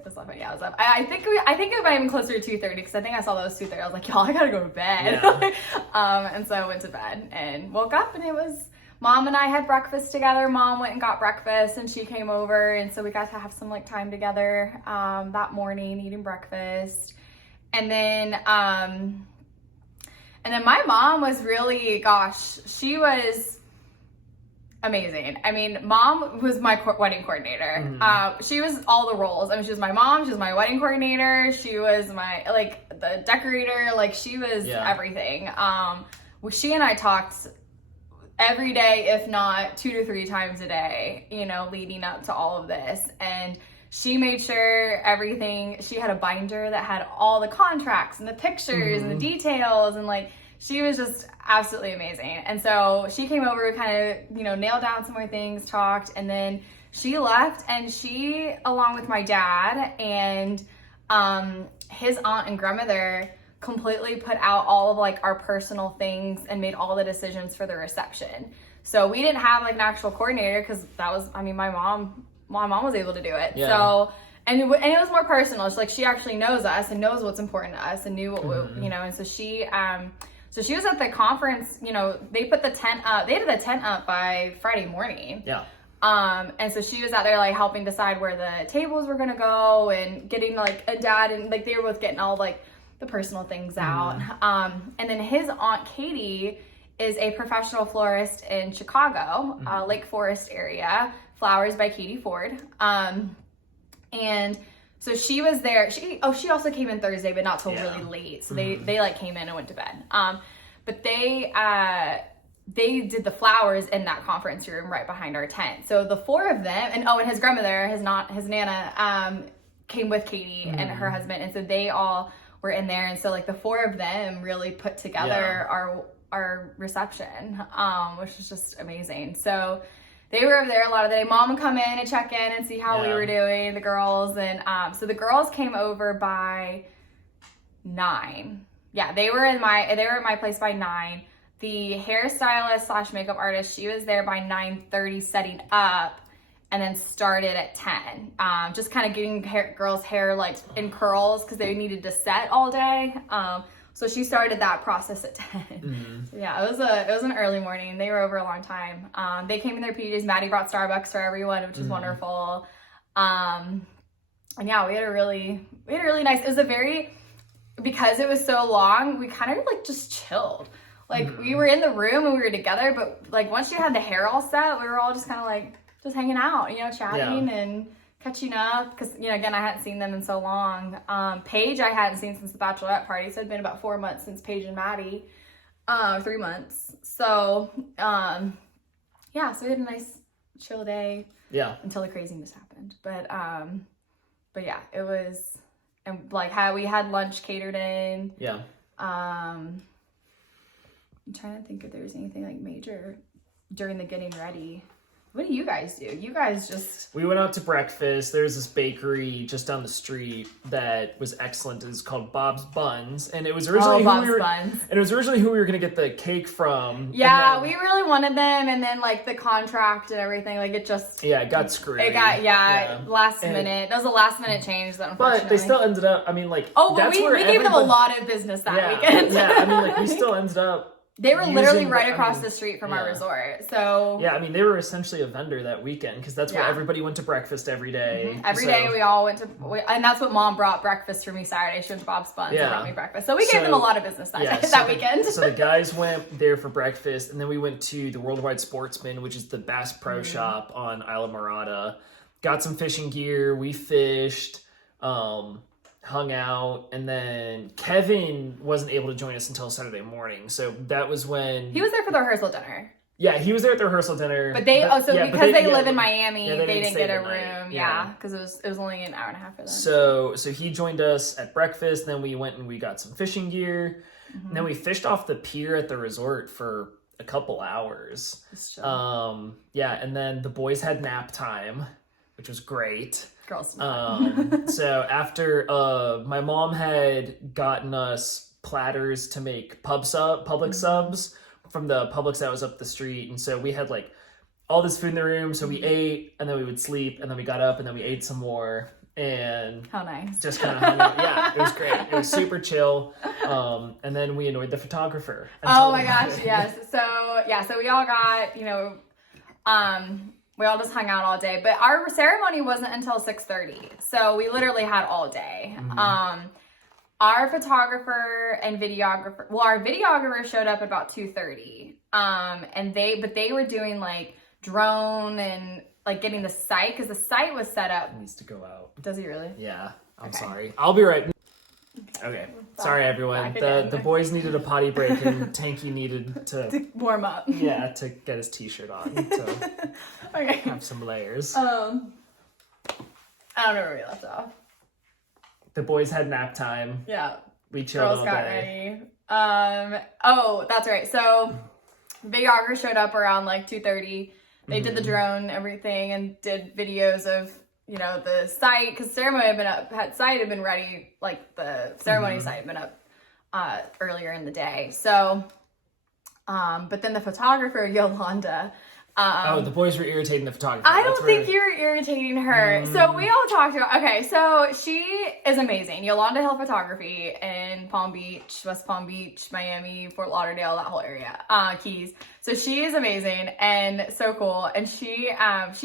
was fun. Yeah, I was up. I think it might have been closer to 2:30 because I think I saw those 2:30. I was like, y'all, I gotta go to bed. And so I went to bed and woke up and it was... Mom and I had breakfast together. Mom went and got breakfast and she came over. And so we got to have some like time together that morning eating breakfast. And then my mom was really, she was amazing. I mean, Mom was my wedding coordinator. She was all the roles. I mean, she was my mom. She was my wedding coordinator. She was my, like, the decorator. Like, she was everything. She and I talked every day, if not 2 to 3 times a day, you know, leading up to all of this. And she made sure everything, she had a binder that had all the contracts and the pictures and the details, and like, she was just absolutely amazing. And so she came over, kind of, you know, nailed down some more things, talked, and then she left, and she, along with my dad and his aunt and grandmother, completely put out all of like our personal things and made all the decisions for the reception. So we didn't have like an actual coordinator because that was, I mean, my mom was able to do it. Yeah. So, and it was more personal. It's like, she actually knows us and knows what's important to us and knew what we, you know, and so she was at the conference, you know, they put the tent up, they had the tent up by Friday morning. Yeah. And so she was out there like helping decide where the tables were going to go and getting like a dad, and like they were both getting all like the personal things out. And then his aunt Katie is a professional florist in Chicago, Lake Forest area, Flowers by Katie Ford. And so she was there. She also came in Thursday, but not till really late. So they like came in and went to bed. But they they did the flowers in that conference room right behind our tent. So the 4 of them, and his grandmother, his Nana, came with Katie and her husband, and so they all were in there, and so like the 4 of them really put together our reception, which was just amazing. So they were over there a lot of the day. Mom would come in and check in and see how we were doing, the girls, and so the girls came over by 9. Yeah, they were at my place by 9. The hairstylist / makeup artist, she was there by 9:30 setting up, and then started at 10. Just kind of getting girls' hair like in curls because they needed to set all day. So she started that process at 10. Yeah, it was an early morning. They were over a long time. They came in their PJs. Maddie brought Starbucks for everyone, which was wonderful. And yeah, we had a really nice. It was because it was so long. We kind of like just chilled. Like we were in the room and we were together, but like once you had the hair all set, we were all just kind of like just hanging out, chatting and catching up. Because again, I hadn't seen them in so long. Paige, I hadn't seen since the bachelorette party, so it'd been about 4 months since Paige and Maddie, 3 months. So so we had a nice chill day. Yeah. Until the craziness happened, but yeah, it was, and like how we had lunch catered in. Yeah. I'm trying to think if there was anything like major during the getting ready. What do you guys do? You guys just... We went out to breakfast. There's this bakery just down the street that was excellent. It's called Bob's Buns, and it was originally who we were going to get the cake from. Yeah, we really wanted them, and then like the contract and everything, like it just... Yeah, it got screwed. It got last minute. That was a last minute change, that unfortunately. But they still ended up. I mean, like but we gave them a lot of business that weekend. Yeah, I mean, like we still ended up. They were literally right across the street from our resort. So yeah, I mean, they were essentially a vendor that weekend because that's where everybody went to breakfast every day. Every day we all went to, and that's what Mom brought breakfast for me Saturday. She went to Bob's Buns and brought me breakfast. So we gave them a lot of business that weekend. So the guys went there for breakfast, and then we went to the Worldwide Sportsman, which is the Bass Pro Shop on Isla Morada. Got some fishing gear. We fished. Hung out, and then Kevin wasn't able to join us until Saturday morning, so that was when he was there for the rehearsal dinner. Yeah, he was there at the rehearsal dinner, but they because they live in Miami, they didn't get a room. Yeah, because it was only an hour and a half for them. So he joined us at breakfast. Then we went and we got some fishing gear. And then we fished off the pier at the resort for a couple hours. And then the boys had nap time, which was great. Girls. So after my mom had gotten us platters to make public subs from the Publix that was up the street, and so we had like all this food in the room. So we ate, and then we would sleep, and then we got up, and then we ate some more. And how nice! Just kind of hung out. Yeah, it was great. It was super chill. And then we annoyed the photographer. Oh my gosh, yes. So we all got we all just hung out all day, but our ceremony wasn't until 6:30, so we literally had all day. Our photographer and videographer, our videographer showed up at about 2:30, and they were doing like drone and like getting the site, because the site was set up. It needs to go out. Does he really? Yeah, I'm sorry. I'll be right. Okay. Sorry, everyone. The boys needed a potty break, and Tanky needed to warm up. Yeah, to get his t-shirt on. To have some layers. I don't know where we left off. The boys had nap time. Yeah. We chilled all day. Girls got ready. That's right. So the videographer showed up around like 2:30. They did the drone, everything, and did videos of the site, because ceremony had been up, site had been ready, like the ceremony site had been up earlier in the day. So, but then the photographer, Yolanda. The boys were irritating the photographer. I don't think you were irritating her. So we all talked about, so she is amazing. Yolanda Hill Photography in Palm Beach, West Palm Beach, Miami, Fort Lauderdale, that whole area, Keys. So she is amazing and so cool. And she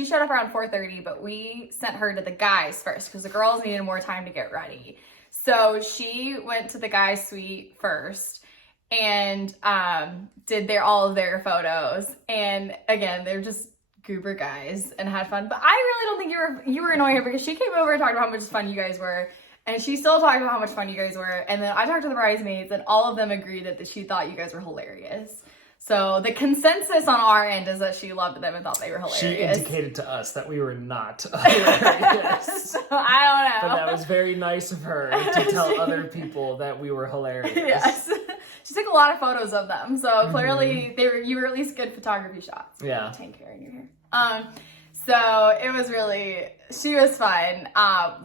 showed up around 4:30, but we sent her to the guys first because the girls needed more time to get ready. So she went to the guys' suite first and did all of their photos. And again, they're just goober guys and had fun. But I really don't think you were annoying her, because she came over and talked about how much fun you guys were. And she still talked about how much fun you guys were. And then I talked to the bridesmaids, and all of them agreed that she thought you guys were hilarious. So the consensus on our end is that she loved them and thought they were hilarious. She indicated to us that we were not hilarious. So, I don't know. But that was very nice of her to tell other people that we were hilarious. Yes. She took a lot of photos of them, so clearly you were at least good photography shots. Yeah. Tank hair in your hair. So it was she was fun.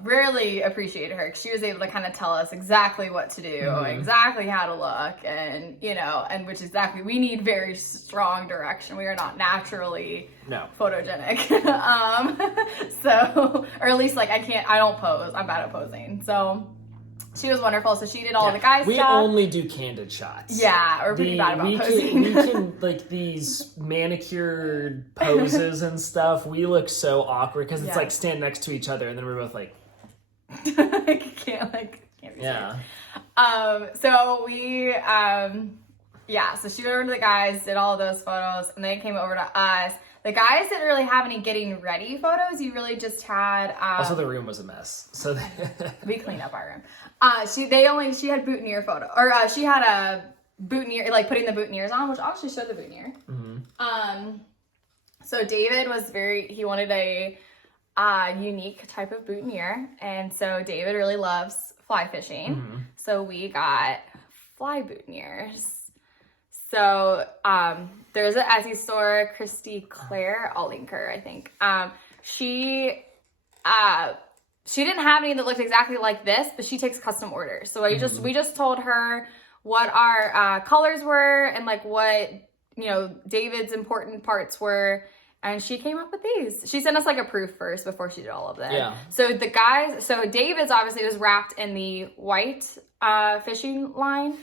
Really appreciated her. She was able to kind of tell us exactly what to do, exactly how to look, and and which exactly, we need very strong direction. We are not naturally photogenic. So, or at least I don't pose. I'm bad at posing. So she was wonderful. So she did all the guys' We stuff. only do candid shots. Yeah, we're pretty bad about posing. We can these manicured poses and stuff. We look so awkward because it's like stand next to each other and then we're both like can't be yeah. So we so she went over to the guys, did all of those photos, and they came over to us. The guys didn't really have any getting ready photos. You really just had also the room was a mess. So we cleaned up our room. She had boutonniere photo, or she had a boutonniere, like putting the boutonnieres on, which I'll actually show the boutonniere. So David was he wanted a unique type of boutonniere, and so David really loves fly fishing. So we got fly boutonnieres. So there's an Etsy store, Christy Claire, I'll link her, I think. She didn't have any that looked exactly like this, but she takes custom orders. So we just told her what our colors were and what David's important parts were, and she came up with these. She sent us a proof first before she did all of them. Yeah. So David's obviously was wrapped in the white fishing line.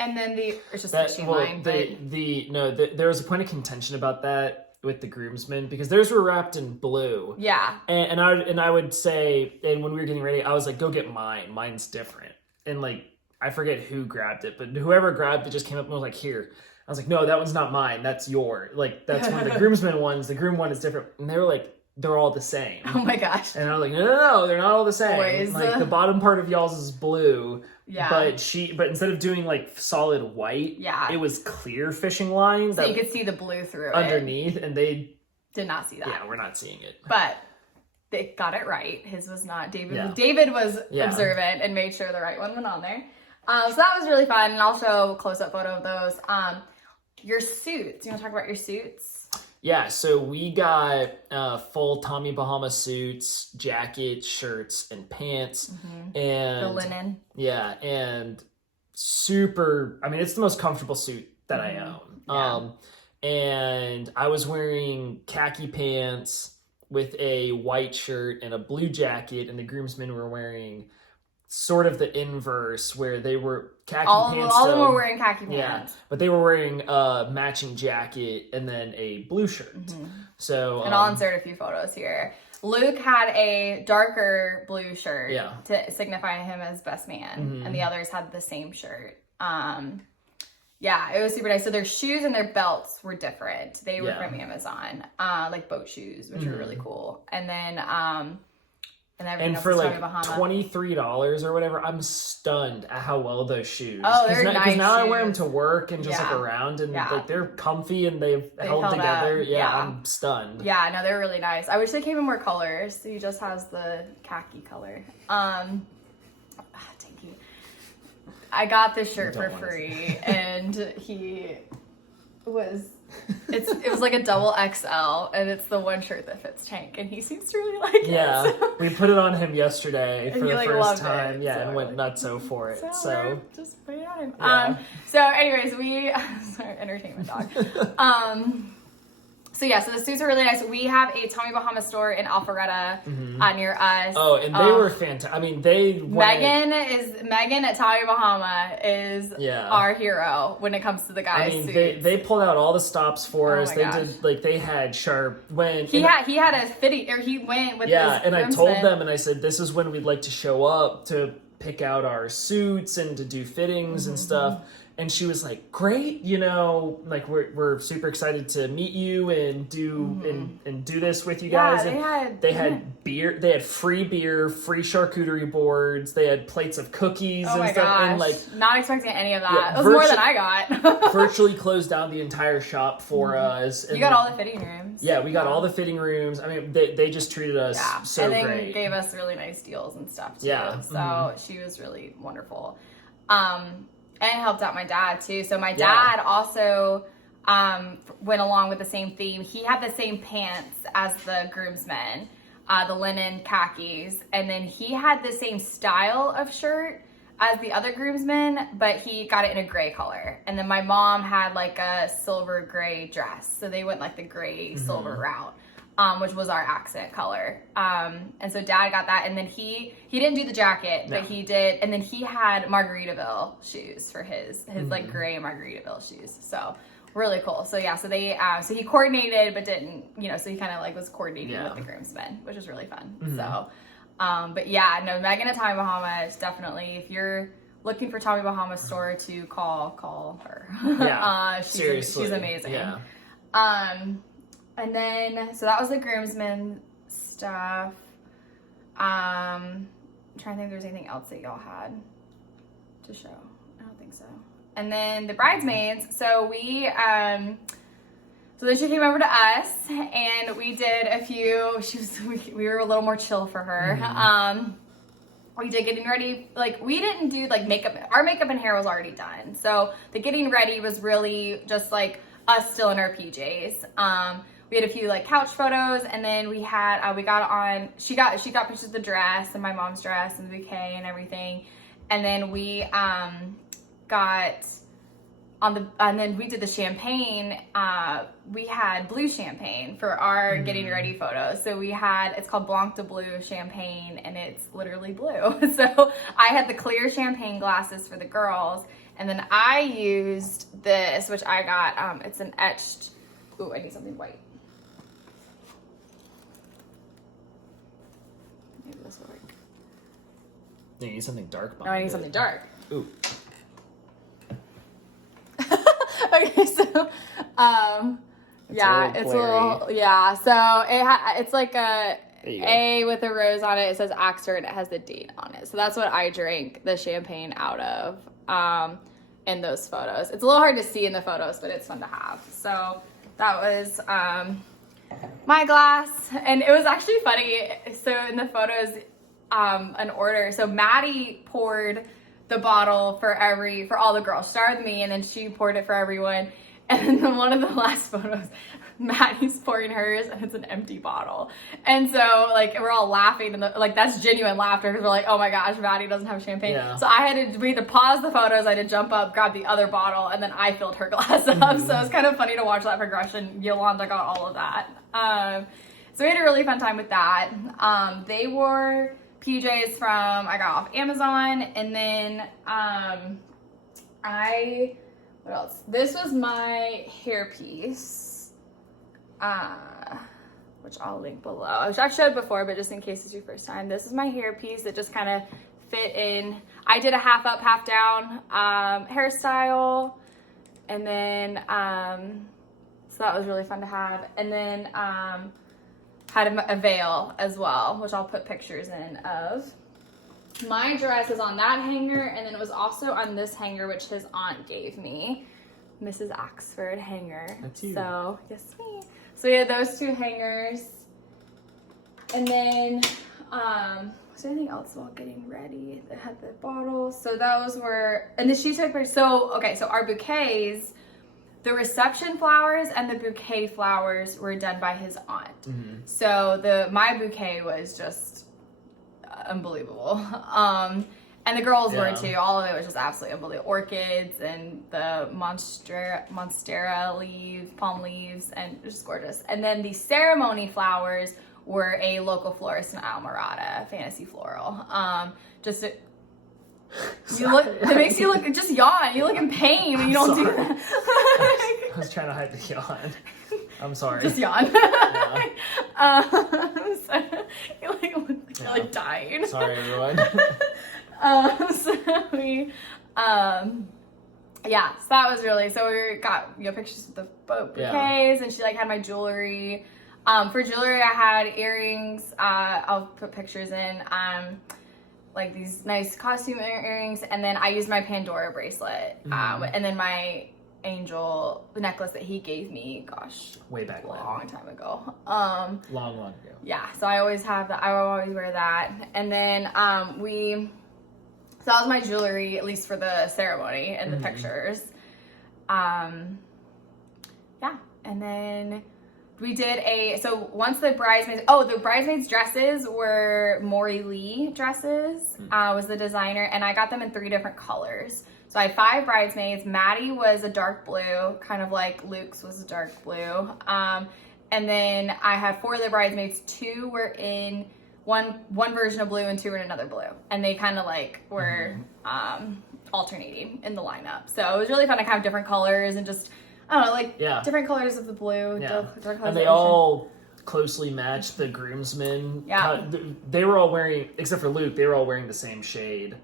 And then it's just fishing line. There was a point of contention about that with the groomsmen because theirs were wrapped in blue. Yeah. And I would say, and when we were getting ready, I was like, go get mine. Mine's different. And I forget who grabbed it, but whoever grabbed it just came up and was like, here. I was like, no, that one's not mine. That's yours. That's one of the groomsmen ones. The groom one is different. And they were like, they're all the same. Oh my gosh. And I was like, no, they're not all the same. Boys. The bottom part of y'all's is blue. Yeah. But instead of doing solid white, it was clear fishing lines. So you could see the blue through underneath, and they did not see that. Yeah, we're not seeing it. But they got it right. His was not. David was observant and made sure the right one went on there. So that was really fun, and I'll show a close-up photo of those. Your suits. You want to talk about your suits? Yeah, so we got full Tommy Bahama suits, jackets, shirts, and pants. And the linen. Yeah, and super, it's the most comfortable suit that I own. Yeah. And I was wearing khaki pants with a white shirt and a blue jacket, and the groomsmen were wearing sort of the inverse, where they were khaki pants. All of them were wearing khaki pants. Yeah, but they were wearing a matching jacket and then a blue shirt. So, and I'll insert a few photos here. Luke had a darker blue shirt to signify him as best man, and the others had the same shirt. It was super nice. So their shoes and their belts were different. They were from Amazon, boat shoes, which were really cool. And then and for $23 or whatever, I'm stunned at how well those shoes. Oh, they're nice. Because now I wear them to work and just around, and they're comfy and they've held together. I'm stunned. Yeah, no, they're really nice. I wish they came in more colors. So he just has the khaki color. Tinky. I got this shirt for free, and he was. It was a double XL, and it's the one shirt that fits Tank, and he seems to really like it. Yeah, we put it on him yesterday for the first time. And went nutso for it. So just put it on him. Yeah. So anyways, sorry, entertainment dog. So the suits are really nice. We have a Tommy Bahama store in Alpharetta near us. Oh, and they were fantastic. Megan at Tommy Bahama is our hero when it comes to the guys' suits. They pulled out all the stops for us. They did they had sharp he had a fitting, or he went with and I told them, and I said, this is when we'd like to show up to pick out our suits and to do fittings and stuff. And she was like, great, you know, like we're super excited to meet you and do and do this with you guys. And they had beer, they had free beer, free charcuterie boards, they had plates of cookies and stuff. Gosh. And like, not expecting any of that. Yeah, it was more than I got. Virtually closed down the entire shop for us. And you got all the fitting rooms. Yeah, we got all the fitting rooms. I mean, they just treated us so great. And they gave us really nice deals and stuff too. Yeah. So she was really wonderful. And it helped out my dad too. So my dad also went along with the same theme. He had the same pants as the groomsmen, the linen khakis, and then he had the same style of shirt as the other groomsmen, but he got it in a gray color. And then my mom had like a silver gray dress, so they went like the gray silver route. Which was our accent color. And so dad got that, and then he didn't do the jacket, but he did, and then he had Margaritaville shoes for his like gray Margaritaville shoes. So really cool. So yeah, so they so he coordinated but didn't, you know, so he kind of like was coordinating with the groomsmen, which was really fun. So but yeah, no, Megan at Tommy Bahama is definitely, if you're looking for Tommy Bahama's store to call her. Yeah. She's amazing. Yeah. And then, so that was the groomsmen stuff. I'm trying to think if there's anything else that y'all had to show. I don't think so. And then the bridesmaids. So we, so then she came over to us and we did a few, we were a little more chill for her. We did getting ready, like we didn't do like makeup. Our makeup and hair was already done. So the getting ready was really just like us still in our PJs. We had a few like couch photos, and then we had we got on. She got pictures of the dress and my mom's dress and the bouquet and everything, and then we got on the, and then we did the champagne. We had blue champagne for our getting ready photos. So we had, it's called Blanc de Bleu champagne, and it's literally blue. So I had the clear champagne glasses for the girls, and then I used this, which I got. It's an etched. Ooh, I need something white. Maybe this will work. You need something dark behind No, I need something dark. Ooh. Okay, so, yeah, it's a little, yeah, so it's like a A with a rose on it. It says Axter, and it has the date on it. So that's what I drank the champagne out of, in those photos. It's a little hard to see in the photos, but it's fun to have. So that was, my glass, and it was actually funny. So in the photos, an order, so Maddie poured the bottle for all the girls. Started with me, and then she poured it for everyone. And then one of the last photos, Maddie's pouring hers, and it's an empty bottle. And so, like, we're all laughing, and like that's genuine laughter because we're like, oh my gosh, Maddie doesn't have champagne. Yeah. So we had to pause the photos. I had to jump up, grab the other bottle, and then I filled her glass up. So it's kind of funny to watch that progression. Yolanda got all of that. So we had a really fun time with that. They wore PJs I got off Amazon, and then what else? This was my hairpiece, which I'll link below. I've showed before, but just in case it's your first time, this is my hairpiece that just kind of fit in. I did a half up, half down hairstyle, and then so that was really fun to have. And then had a veil as well, which I'll put pictures in of. My dress is on that hanger, and then it was also on this hanger, which his aunt gave me. Mrs. Oxford hanger. That's you. So, yes, me. So we had those two hangers. And then, was there anything else while getting ready? That had the bottles. So those were, and then she took pictures. So, okay, so our bouquets, the reception flowers and the bouquet flowers were done by his aunt. So my bouquet was just unbelievable. And the girls were too. All of it was just absolutely unbelievable. Orchids and the monstera leaves, palm leaves, and it was just gorgeous. And then the ceremony flowers were a local florist in Alpharetta, Fantasy Floral. It makes you look, just yawn. You look in pain when you don't do that. I was trying to hide the yawn. I'm sorry. Just yawn. Yeah. So you're like dying. Sorry, everyone. So we, Yeah, so that was really, so we got, pictures of the bouquets, and she, like, had my jewelry. For jewelry, I had earrings. I'll put pictures in, like, these nice costume earrings, and then I used my Pandora bracelet, and then my angel necklace that he gave me, gosh. Way back when. A long time ago. Long ago. Yeah, so I always have that. I always wear that. And then, so that was my jewelry, at least for the ceremony and the pictures. Yeah, and then we did so once the bridesmaids dresses were Maury Lee dresses, was the designer, and I got them in 3 different colors. So I had 5 bridesmaids. Maddie was a dark blue, kind of like Luke's was a dark blue. And then I had 4 of the bridesmaids. 2 were in one version of blue and 2 were in another blue, and they kind of like were alternating in the lineup. So it was really fun to have different colors and just different colors of the blue. And they all closely matched the groomsmen. They were all wearing, except for Luke, they were all wearing the same shade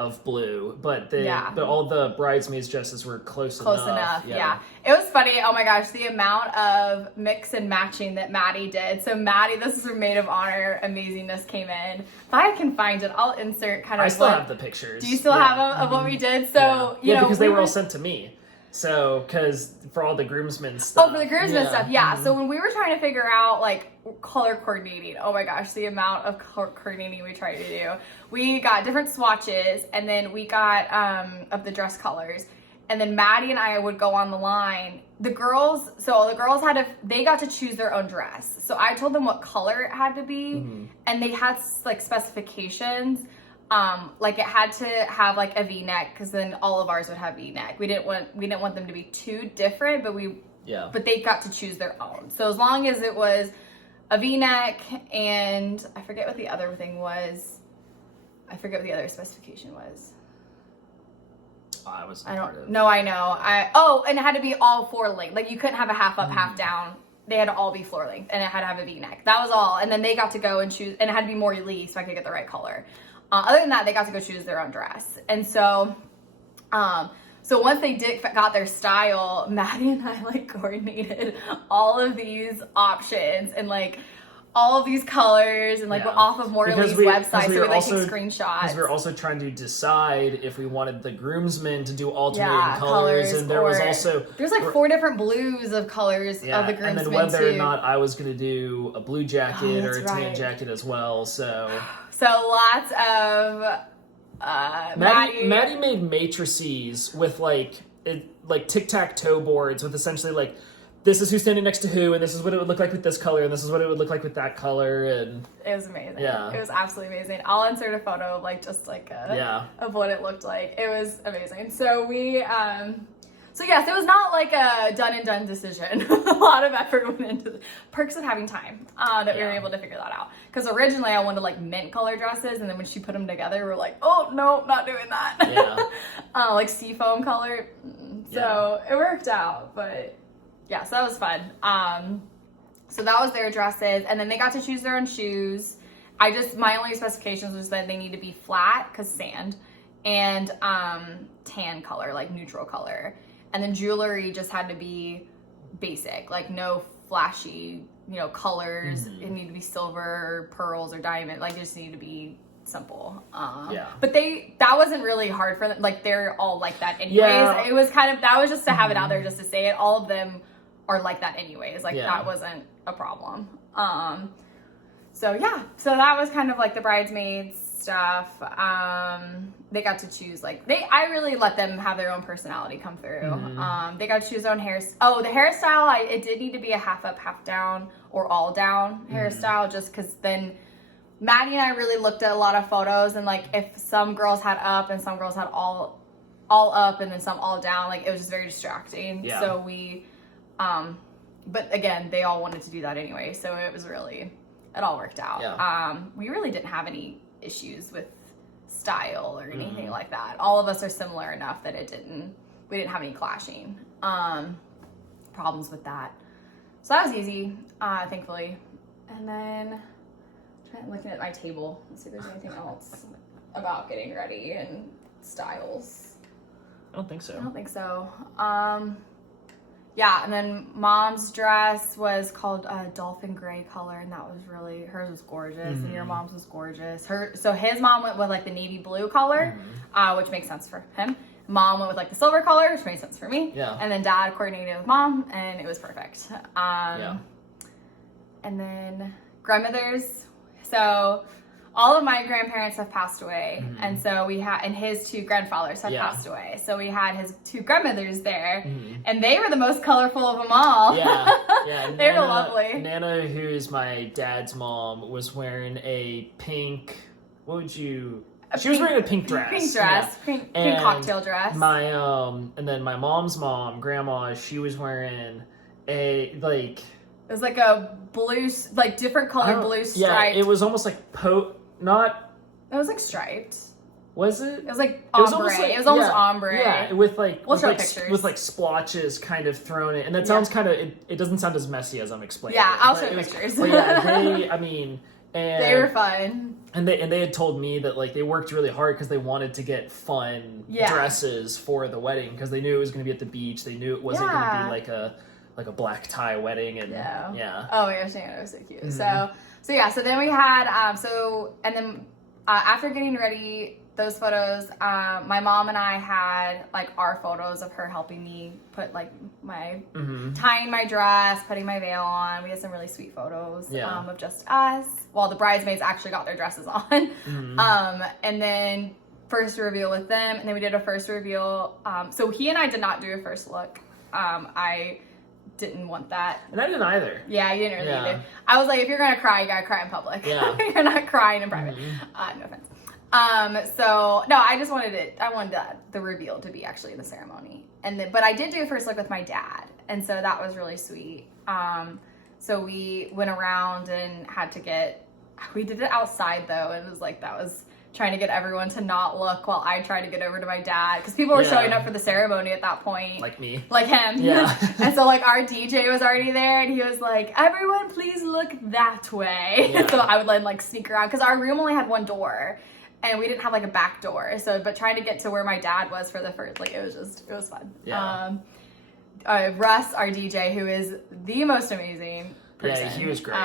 of blue, but all the bridesmaids dresses were close enough. It was funny. Oh my gosh, the amount of mix and matching that Maddie did. So Maddie, this is her Maid of Honor amazingness, came in. If I can find it, I'll insert kind of. I still have the pictures. Do you still have them of what we did? So because they were all sent to me. So, because for all the groomsmen stuff. Oh, for the groomsmen stuff, yeah. So when we were trying to figure out, like, color coordinating, oh my gosh, the amount of color coordinating we tried to do. We got different swatches, and then we got, of the dress colors. And then Maddie and I would go on the line. The girls they got to choose their own dress. So I told them what color it had to be, and they had, like, specifications. Like it had to have like a V-neck, because then all of ours would have V-neck. We didn't want them to be too different, but they got to choose their own. So as long as it was a V-neck, and I forget what the other thing was. I forget what the other specification was. I was. I don't know. I know. And it had to be all floor length. Like you couldn't have a half up, half down. They had to all be floor length, and it had to have a V-neck. That was all. And then they got to go and choose, and it had to be Maury Lee, so I could get the right color. Other than that, they got to go choose their own dress. And so, so once they got their style, Maddie and I like coordinated all of these options and like all of these colors and like off of Maury Lee's website, so we like take screenshots. Because we were also trying to decide if we wanted the groomsmen to do alternating colors, and there was also there's like 4 different blues of colors of the groomsmen, and then whether or not I was going to do a blue jacket or a tan jacket as well. So lots of Maddie made matrices with like tic-tac-toe boards with essentially like, this is who's standing next to who, and this is what it would look like with this color, and this is what it would look like with that color, and it was amazing. Yeah, it was absolutely amazing. I'll insert a photo of like just like of what it looked like. It was amazing. So we so yes, it was not like a done decision. A lot of effort went into the perks of having time that we were able to figure that out. Because originally I wanted like mint color dresses, and then when she put them together, we were like, oh no, not doing that. Like seafoam color. So it worked out, but yeah, so that was fun. So that was their dresses, and then they got to choose their own shoes. My only specifications was that they need to be flat, because sand, and tan color, like neutral color. And then jewelry just had to be basic, like no flashy, colors. It needed to be silver, pearls, or diamond. Like, it just needed to be simple. But that wasn't really hard for them. Like, they're all like that anyways. Yeah. It was that was just to have it out there, just to say it. All of them are like that anyways. Like, that wasn't a problem. So that was kind of like the bridesmaids stuff. They got to choose I really let them have their own personality come through. They got to choose their own hair. Oh, the hairstyle, it did need to be a half up, half down, or all down hairstyle, just because then Maddie and I really looked at a lot of photos, and like if some girls had up and some girls had all up and then some all down, like it was just very distracting. Yeah. So we but again, they all wanted to do that anyway, so it all worked out. Yeah. We really didn't have any issues with style or anything like that. All of us are similar enough that we didn't have any clashing problems with that. So that was easy, thankfully. And then looking at my table, let's see if there's anything else about getting ready and styles. don't think so. I don't think so. Yeah, and then mom's dress was called Dolphin Gray color, and that was really, hers was gorgeous, and your mom's was gorgeous. So his mom went with like the navy blue color, which makes sense for him. Mom went with like the silver color, which made sense for me. Yeah. And then dad coordinated with mom, and it was perfect. Yeah. And then grandmothers. So all of my grandparents have passed away, and so we had, and his two grandfathers have passed away. So we had his two grandmothers there, and they were the most colorful of them all. Yeah. They were lovely. Nana, who's my dad's mom, was wearing a pink. What would you? She was wearing a pink dress. Pink dress. Yeah. Pink cocktail dress. My and then my mom's mom, grandma, she was wearing a like. It was like a blue, like different color blue stripe. Yeah, it was almost like not. It was like striped. Was it? It was like ombre. It was almost ombre. Yeah, with like pictures. with like splotches kind of thrown in, and that sounds kind of. It doesn't sound as messy as I'm explaining. Yeah, it, I'll show pictures. But yeah, and they were fun. And they had told me that like they worked really hard because they wanted to get fun dresses for the wedding because they knew it was going to be at the beach. They knew it wasn't going to be like a black tie wedding and Oh, you're saying it was so cute. So then we had after getting ready those photos, my mom and I had like our photos of her helping me put like my tying my dress, putting my veil on. We had some really sweet photos of just us while the bridesmaids actually got their dresses on. And then first reveal with them, and then we did a first reveal. So he and I did not do a first look. I didn't want that. And I didn't either. Yeah, you didn't really either. I was like, if you're gonna cry, you gotta cry in public. Yeah. You're not crying in private. No offense. So no, I just wanted the reveal to be actually the ceremony. But I did do a first look with my dad, and so that was really sweet. So we went around and we did it outside though, and it was like, that was trying to get everyone to not look while I tried to get over to my dad, because people were showing up for the ceremony at that point. Like me. Like him. Yeah. And so like our DJ was already there, and he was like, everyone please look that way. Yeah. So I would like sneak around, because our room only had one door, and we didn't have like a back door. So, but trying to get to where my dad was for the first, like it was fun. Yeah. Russ, our DJ, who is the most amazing person. Yeah, he was great.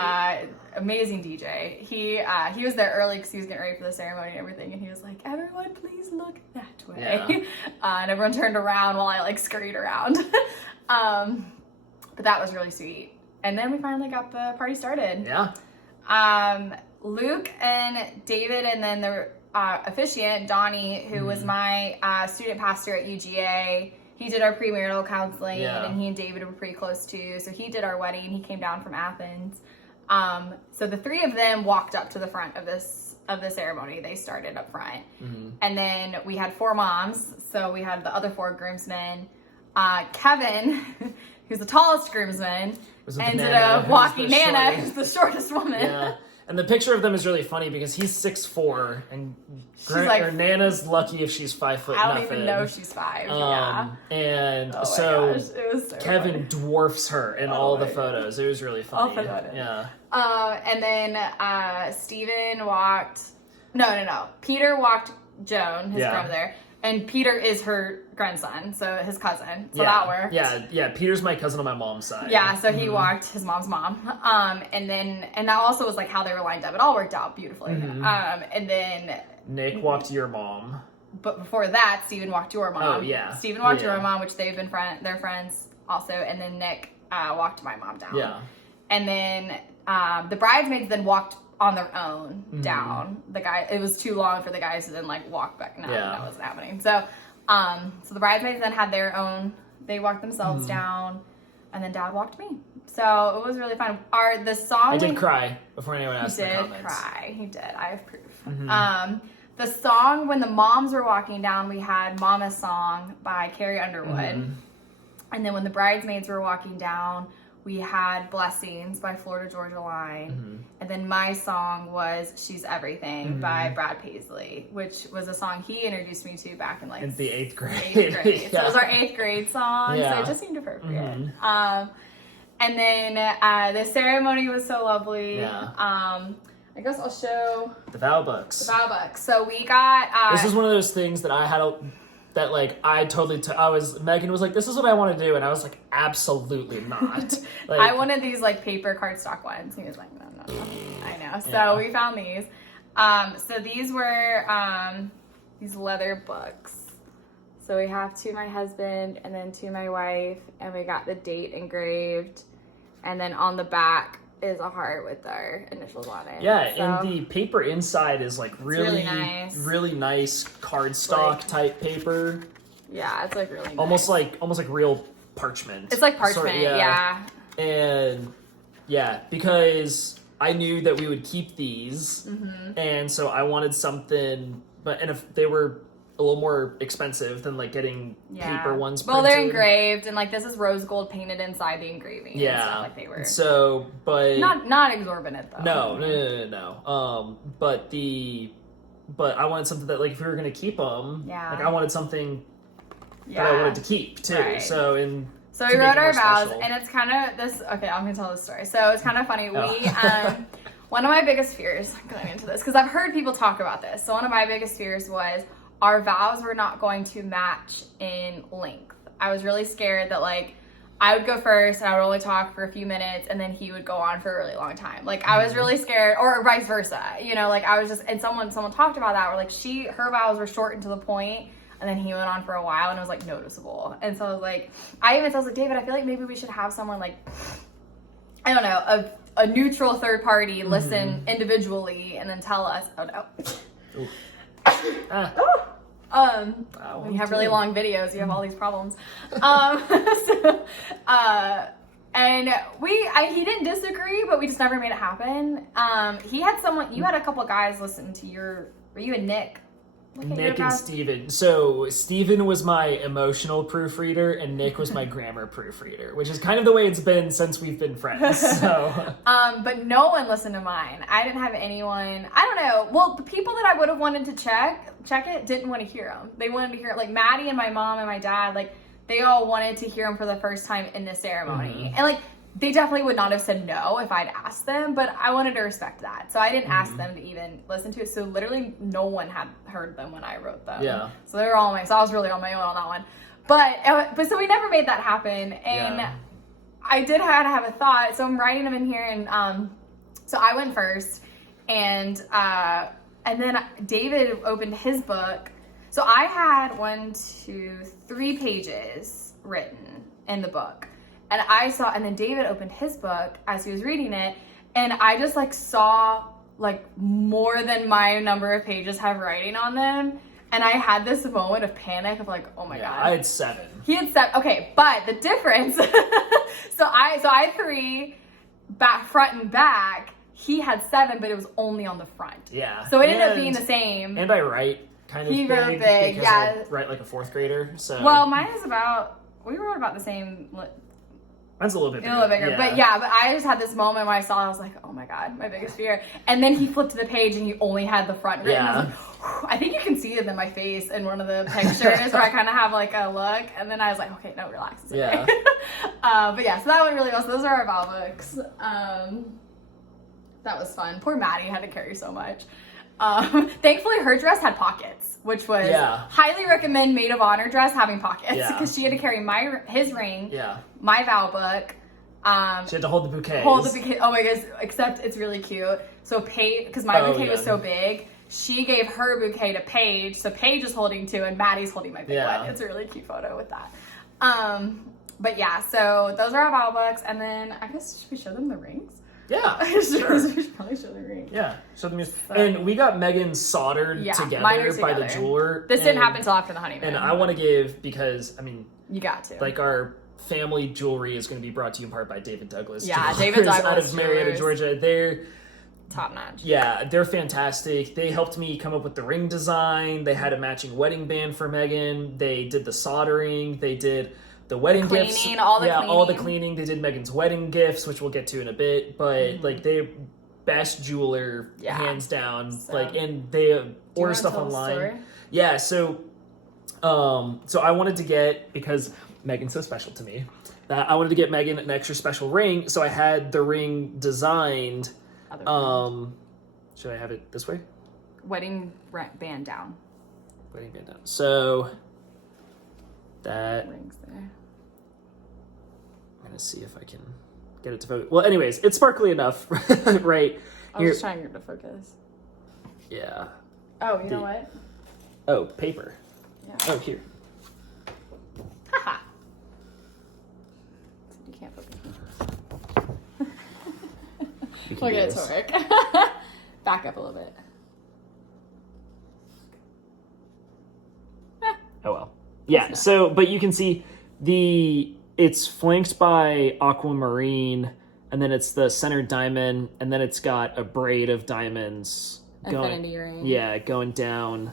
Amazing DJ. He was there early because he was getting ready for the ceremony and everything, and he was like, everyone please look that way. Yeah. And everyone turned around while I like scurried around. But that was really sweet. And then we finally got the party started. Yeah. Luke and David, and then the officiant, Donnie, who was my student pastor at UGA. He did our premarital counseling, and he and David were pretty close too. So he did our wedding. He came down from Athens. So the three of them walked up to the front of the ceremony. They started up front. And then we had four moms. So we had the other four groomsmen. Kevin, who's the tallest groomsman, ended up walking Nana, who's the shortest woman. Yeah. And the picture of them is really funny because he's 6'4", and Nana's lucky if she's 5 foot. I don't even know she's 5. And gosh, it was so Kevin funny. Dwarfs her in all the photos. It was really funny. I'll put it. Yeah. And then Steven walked. No. Peter walked Joan, his grandmother. And Peter is her grandson, so his cousin. So that worked. Yeah. Peter's my cousin on my mom's side. Yeah, so he walked his mom's mom. And that also was like how they were lined up. It all worked out beautifully. And then Nick walked your mom. But before that, Steven walked your mom. Oh, yeah. Steven walked your mom, which they've been they're friends also. And then Nick walked my mom down. Yeah. And then the bridesmaids then walked on their own down. It was too long for the guys to then like walk back. No, that wasn't happening. So the bridesmaids then had their own, they walked themselves down, and then Dad walked me. So it was really fun. The song I did cry before anyone asked in the comments. He did cry. He did. I have proof. The song, when the moms were walking down, we had Mama's Song by Carrie Underwood. And then when the bridesmaids were walking down, we had Blessings by Florida Georgia Line. And then my song was She's Everything by Brad Paisley, which was a song he introduced me to back in like in the 8th grade. 8th grade. So it was our 8th grade song. So it just seemed appropriate. And then the ceremony was so lovely. I guess I'll show the vow books. So we got... this is one of those things that I had that like I totally Megan was like, this is what I want to do, and I was like, absolutely not. Like, I wanted these like paper cardstock ones. He was like, no. I know. So we found these. So these were these leather books. So we have to my husband and then to my wife, and we got the date engraved, and then on the back is a heart with our initials on it. Yeah, so, and the paper inside is like really nice cardstock like, type paper. Yeah, it's like really nice. Almost like real parchment. It's like parchment, yeah. And yeah, because I knew that we would keep these, and so I wanted something, and if they were a little more expensive than like getting paper ones printed. Well, they're engraved, and like this is rose gold painted inside the engraving. Yeah, and stuff, like they were. So, but not exorbitant though. No. But I wanted something that like if we were gonna keep them, like I wanted something that I wanted to keep too. Right. So we wrote our vows, and it's kind of this. Okay, I'm gonna tell this story. So it's kind of funny. We one of my biggest fears going into this, because I've heard people talk about this. So one of my biggest fears was our vows were not going to match in length. I was really scared that like I would go first and I would only talk for a few minutes, and then he would go on for a really long time. Like I was really scared, or vice versa. You know, like I was just, and someone talked about that, where like her vows were shortened to the point, and then he went on for a while, and it was like noticeable. And so I was like, I was like, David, I feel like maybe we should have someone like, I don't know, a neutral third party listen individually and then tell us. Oh no. When you have really long videos, you have all these problems. And he didn't disagree, but we just never made it happen. He had you had a couple of guys listen to were you and Nick? Nick and Steven. So Steven was my emotional proofreader and Nick was my grammar proofreader, which is kind of the way it's been since we've been friends. So but no one listened to mine. I didn't have anyone. I don't know. Well, the people that I would have wanted to check it didn't want to hear them. They wanted to hear it. Like Maddie and my mom and my dad, like they all wanted to hear them for the first time in the ceremony. And like they definitely would not have said no if I'd asked them, but I wanted to respect that. So I didn't ask them to even listen to it. So literally no one had heard them when I wrote them. Yeah. So they were all so I was really on my own on that one. But so we never made that happen. And I did have a thought. So I'm writing them in here, and so I went first, and then David opened his book. So I had 3 pages written in the book. And then David opened his book as he was reading it, and I just like saw like more than my number of pages have writing on them. And I had this moment of panic of like, oh my God. I had 7. He had 7. Okay, but the difference, so I had 3 back, front and back. He had 7, but it was only on the front. Yeah. So it ended up being the same. And I write kind of he big. Wrote big, because yeah. I write like a 4th grader. So well, mine is we wrote about the same. Mine's a little bit bigger. But I just had this moment when I saw it, I was like, oh my God, my biggest fear. And then he flipped to the page and he only had the front written. I was like, I think you can see it in my face in one of the pictures where I kind of have like a look. And then I was like, okay, no, relax. Okay. Yeah. But yeah, so that went really well. So those are our vow books. That was fun. Poor Maddie had to carry so much. Thankfully, her dress had pockets, which was highly recommend Maid of Honor dress having pockets because she had to carry his ring, my vow book. She had to hold the bouquet. Oh my gosh! Except it's really cute. So Paige, because my bouquet was so big, she gave her bouquet to Paige. So Paige is holding 2, and Maddie's holding my big one. It's a really cute photo with that. But yeah, so those are our vow books, and then I guess should we show them the rings? Yeah, we should probably show the ring. Yeah, show them. And we got Megan soldered together by the jeweler. This didn't happen until after the honeymoon. And I want to give, because, I mean... You got to. Like, our family jewelry is going to be brought to you in part by David Douglas. Yeah, David Douglas out of Marietta, Georgia. They're... top notch. Yeah, they're fantastic. They helped me come up with the ring design. They had a matching wedding band for Megan. They did the soldering. They did... the wedding gifts, all the cleaning. They did Megan's wedding gifts, which we'll get to in a bit. But like, they best jeweler, hands down. So, like, and they order stuff online. Yeah, so I wanted to get, because Megan's so special to me, I wanted to get Megan an extra special ring. So I had the ring designed. Should I have it this way? Wedding band down. Wedding band down. So. that. Rings there. I'm gonna see if I can get it to focus. Well, anyways, it's sparkly enough, right? I was just trying to get it to focus. Yeah. Oh, you know what? Oh, paper. Yeah. Oh, here. Haha. You can't focus. Look at it work. Back up a little bit. Oh well. Yeah, so but you can see it's flanked by aquamarine, and then it's the center diamond, and then it's got a braid of diamonds Infinity ring. Yeah, going down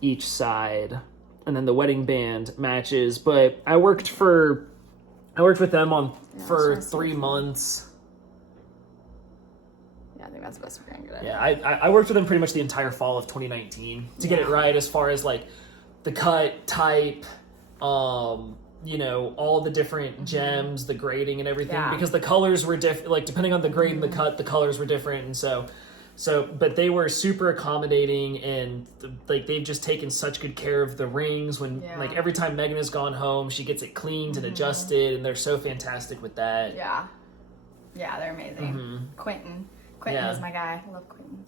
each side. And then the wedding band matches. But I worked with them for 3 months. Yeah, I think that's the best we're gonna get it. Yeah, I worked with them pretty much the entire fall of 2019 to get it right as far as like the cut, type, you know, all the different gems, the grading and everything, because the colors were different, like depending on the grade and the cut, the colors were different. And so, but they were super accommodating, and like they've just taken such good care of the rings. When like every time Megan has gone home, she gets it cleaned and adjusted, and they're so fantastic with that. Yeah, they're amazing. Quentin is my guy. I love Quentin.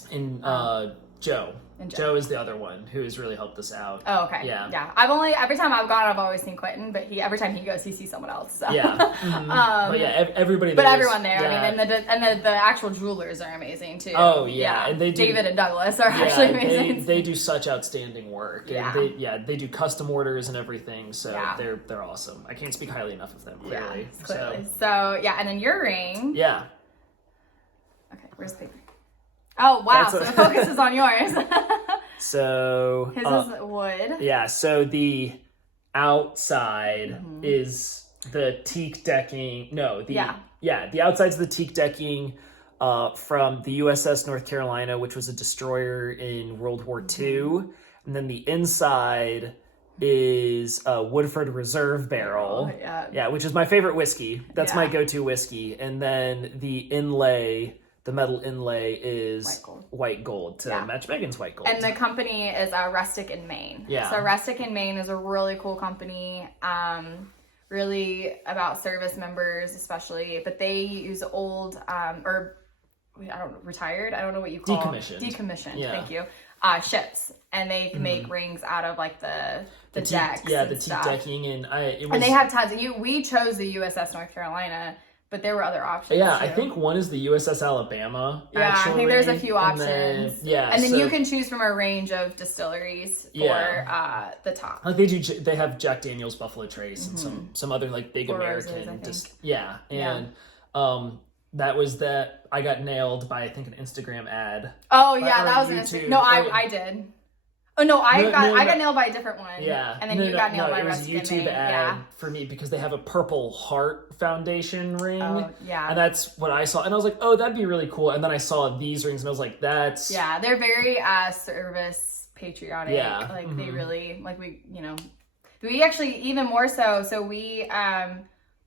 And Joe is the other one who has really helped us out. Oh, okay. Yeah. Every time I've gone, I've always seen Quentin, but every time he goes, he sees someone else. So. Yeah. But yeah, everybody. But everyone there. Yeah. I mean, and the actual jewelers are amazing too. Oh yeah, and they do, David and Douglas are actually amazing. They do such outstanding work. And they do custom orders and everything. So they're awesome. I can't speak highly enough of them. Clearly. So and then your ring. Yeah. Okay, where's the paper? Oh wow! So the focus is on yours. So his is wood. Yeah. So the outside is the teak decking. No, the outside's the teak decking from the USS North Carolina, which was a destroyer in World War II, and then the inside is a Woodford Reserve barrel. Which is my favorite whiskey. That's my go-to whiskey, and then the inlay. The metal inlay is white gold to match Megan's white gold. And the company is Rustic in Maine. Yeah. So Rustic in Maine is a really cool company, really about service members especially, but they use old, retired? I don't know what you call Decommissioned, thank you. Ships. And they make rings out of like the decks. Yeah, the teak decking. And they have tons. We chose the USS North Carolina, but there were other options. Yeah, too. I think one is the USS Alabama. Yeah, I think there's a few options. And then you can choose from a range of distilleries for the top. Like they have Jack Daniel's Buffalo Trace and some other like big American. That was that I got nailed by I think an Instagram ad. Oh yeah, that was an Instagram. No, I did. Oh no, I got nailed by a different one. Yeah, and then you got nailed by it was a YouTube ad for me because they have a purple heart foundation ring. Oh yeah, and that's what I saw, and I was like, oh, that'd be really cool. And then I saw these rings, and I was like, that's they're very service patriotic. Yeah, like they really we actually even more so. So we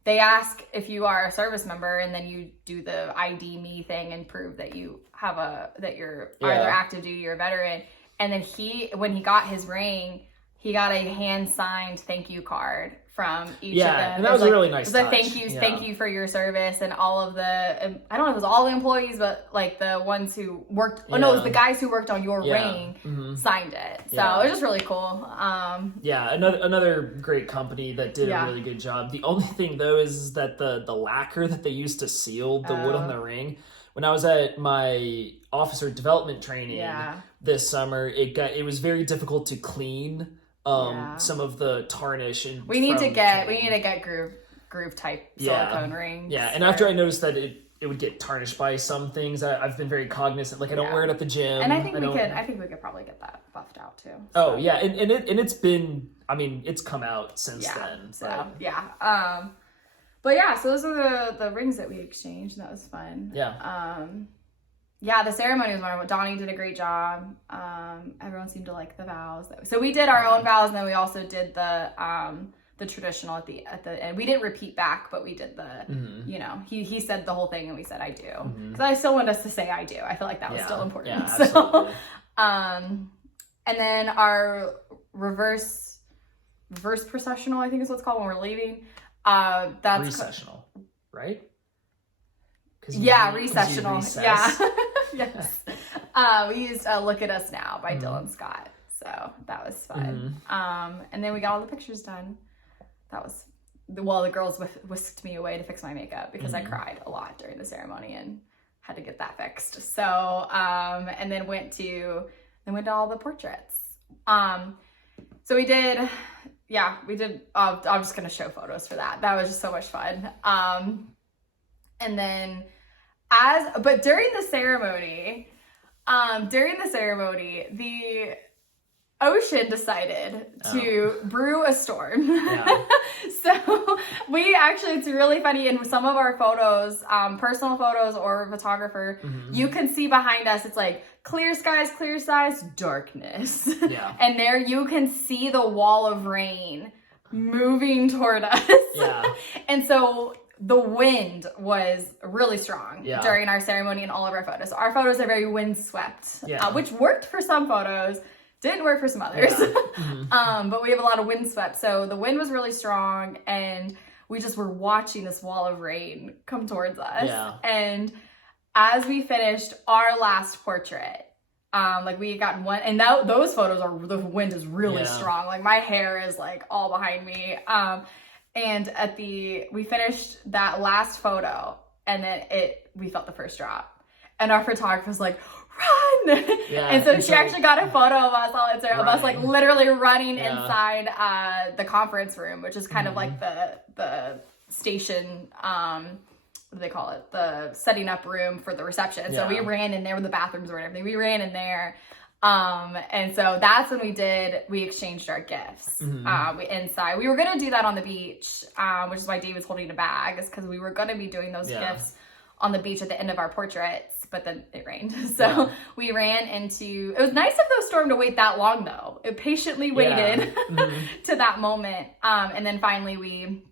they ask if you are a service member, and then you do the ID me thing and prove that you have that you're either active duty or a veteran. And then when he got his ring, he got a hand-signed thank you card from each of them. And that was a really nice touch. Thank you for your service, and all of the, I don't know if it was all the employees, but like the ones who worked, it was the guys who worked on your ring signed it. So it was just really cool. Another great company that did a really good job. The only thing though is that the lacquer that they used to seal the wood on the ring, when I was at my officer development training this summer, it was very difficult to clean some of the tarnish. And we need to get groove type silicone rings. Yeah, and after I noticed that it would get tarnished by some things, I've been very cognizant. Like I don't wear it at the gym. And I think we could probably get that buffed out too. So. Oh yeah, and it's been, I mean, it's come out since then. So but yeah, so those are the rings that we exchanged, and that was fun. Yeah. The ceremony was wonderful. Donnie did a great job. Everyone seemed to like the vows. So we did our own vows, and then we also did the traditional at the end. We didn't repeat back, but we did the he said the whole thing, and we said I do, because I still wanted us to say I do. I feel like that was still important. Yeah, absolutely. And then our reverse reverse processional, I think is what it's called when we're leaving. That's recessional, right? Recessional. Yeah. Yes. We used Look at Us Now by Dylan Scott. So that was fun. And then we got all the pictures done. That was, the girls whisked me away to fix my makeup because I cried a lot during the ceremony and had to get that fixed. So, and then went to all the portraits. So we did, I'm just going to show photos for that. That was just so much fun. And then but during the ceremony, the ocean decided to brew a storm. Yeah. So we actually, it's really funny in some of our photos, personal photos or photographer, you can see behind us, it's like clear skies, darkness. Yeah. And there you can see the wall of rain moving toward us. Yeah. And so the wind was really strong during our ceremony and all of our photos. So our photos are very windswept, which worked for some photos, didn't work for some others. Yeah. But we have a lot of windswept. So the wind was really strong and we just were watching this wall of rain come towards us. Yeah. And as we finished our last portrait, like we got one, and those photos the wind is really strong. Like my hair is like all behind me. And we finished that last photo and then we felt the first drop. And our photographer was like, run! Yeah, and so she actually got a photo of us all of us like literally running inside the conference room, which is kind of like the station, what do they call it? The setting up room for the reception. So we ran in there with the bathrooms and everything. We ran in there. And so that's when we exchanged our gifts, inside. We were going to do that on the beach, which is why Dave was holding a bag, is because we were going to be doing those gifts on the beach at the end of our portraits, but then it rained. So we ran into, it was nice of the storm to wait that long though. It patiently waited to that moment. And then finally we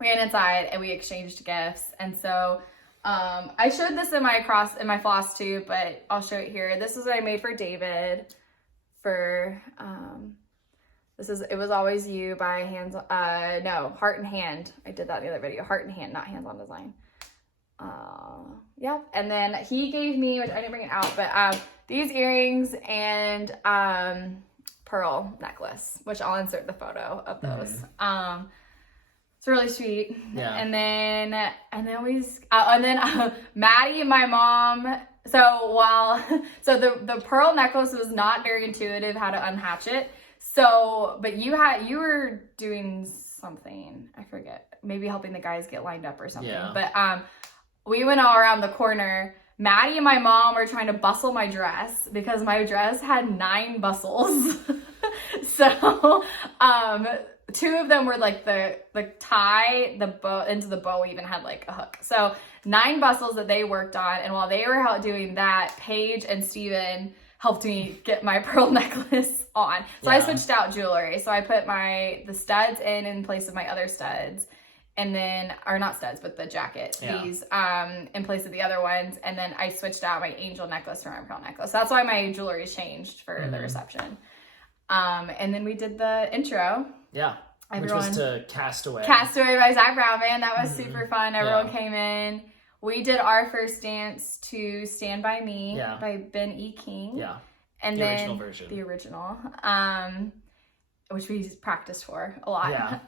ran inside and we exchanged gifts. And so I showed this in my FlossTube, but I'll show it here. This is what I made for David for, It Was Always You by Heart and Hand. I did that in the other video. Heart and Hand, not Hands on Design. And then he gave me, which I didn't bring it out, but these earrings and pearl necklace, which I'll insert the photo of those. It's really sweet. Yeah. And then Maddie and my mom. So the pearl necklace was not very intuitive how to unhatch it. So, but you were doing something, I forget, maybe helping the guys get lined up or something. Yeah. But we went all around the corner. Maddie and my mom were trying to bustle my dress because my dress had 9 bustles. So, 2 of them were like the tie, the bow into the bow even had like a hook. So 9 bustles that they worked on. And while they were out doing that, Paige and Steven helped me get my pearl necklace on. So I switched out jewelry. So I put the studs in place of my other studs. And then, or not studs, but the jacket, these, in place of the other ones. And then I switched out my angel necklace for my pearl necklace. So that's why my jewelry changed for the reception. And then we did the intro. Yeah. Which was to Castaway. Castaway by Zac Brown Band. That was super fun. Everyone came in. We did our first dance to Stand By Me by Ben E. King. Yeah. And the original version. The original. Which we practiced for a lot. Yeah.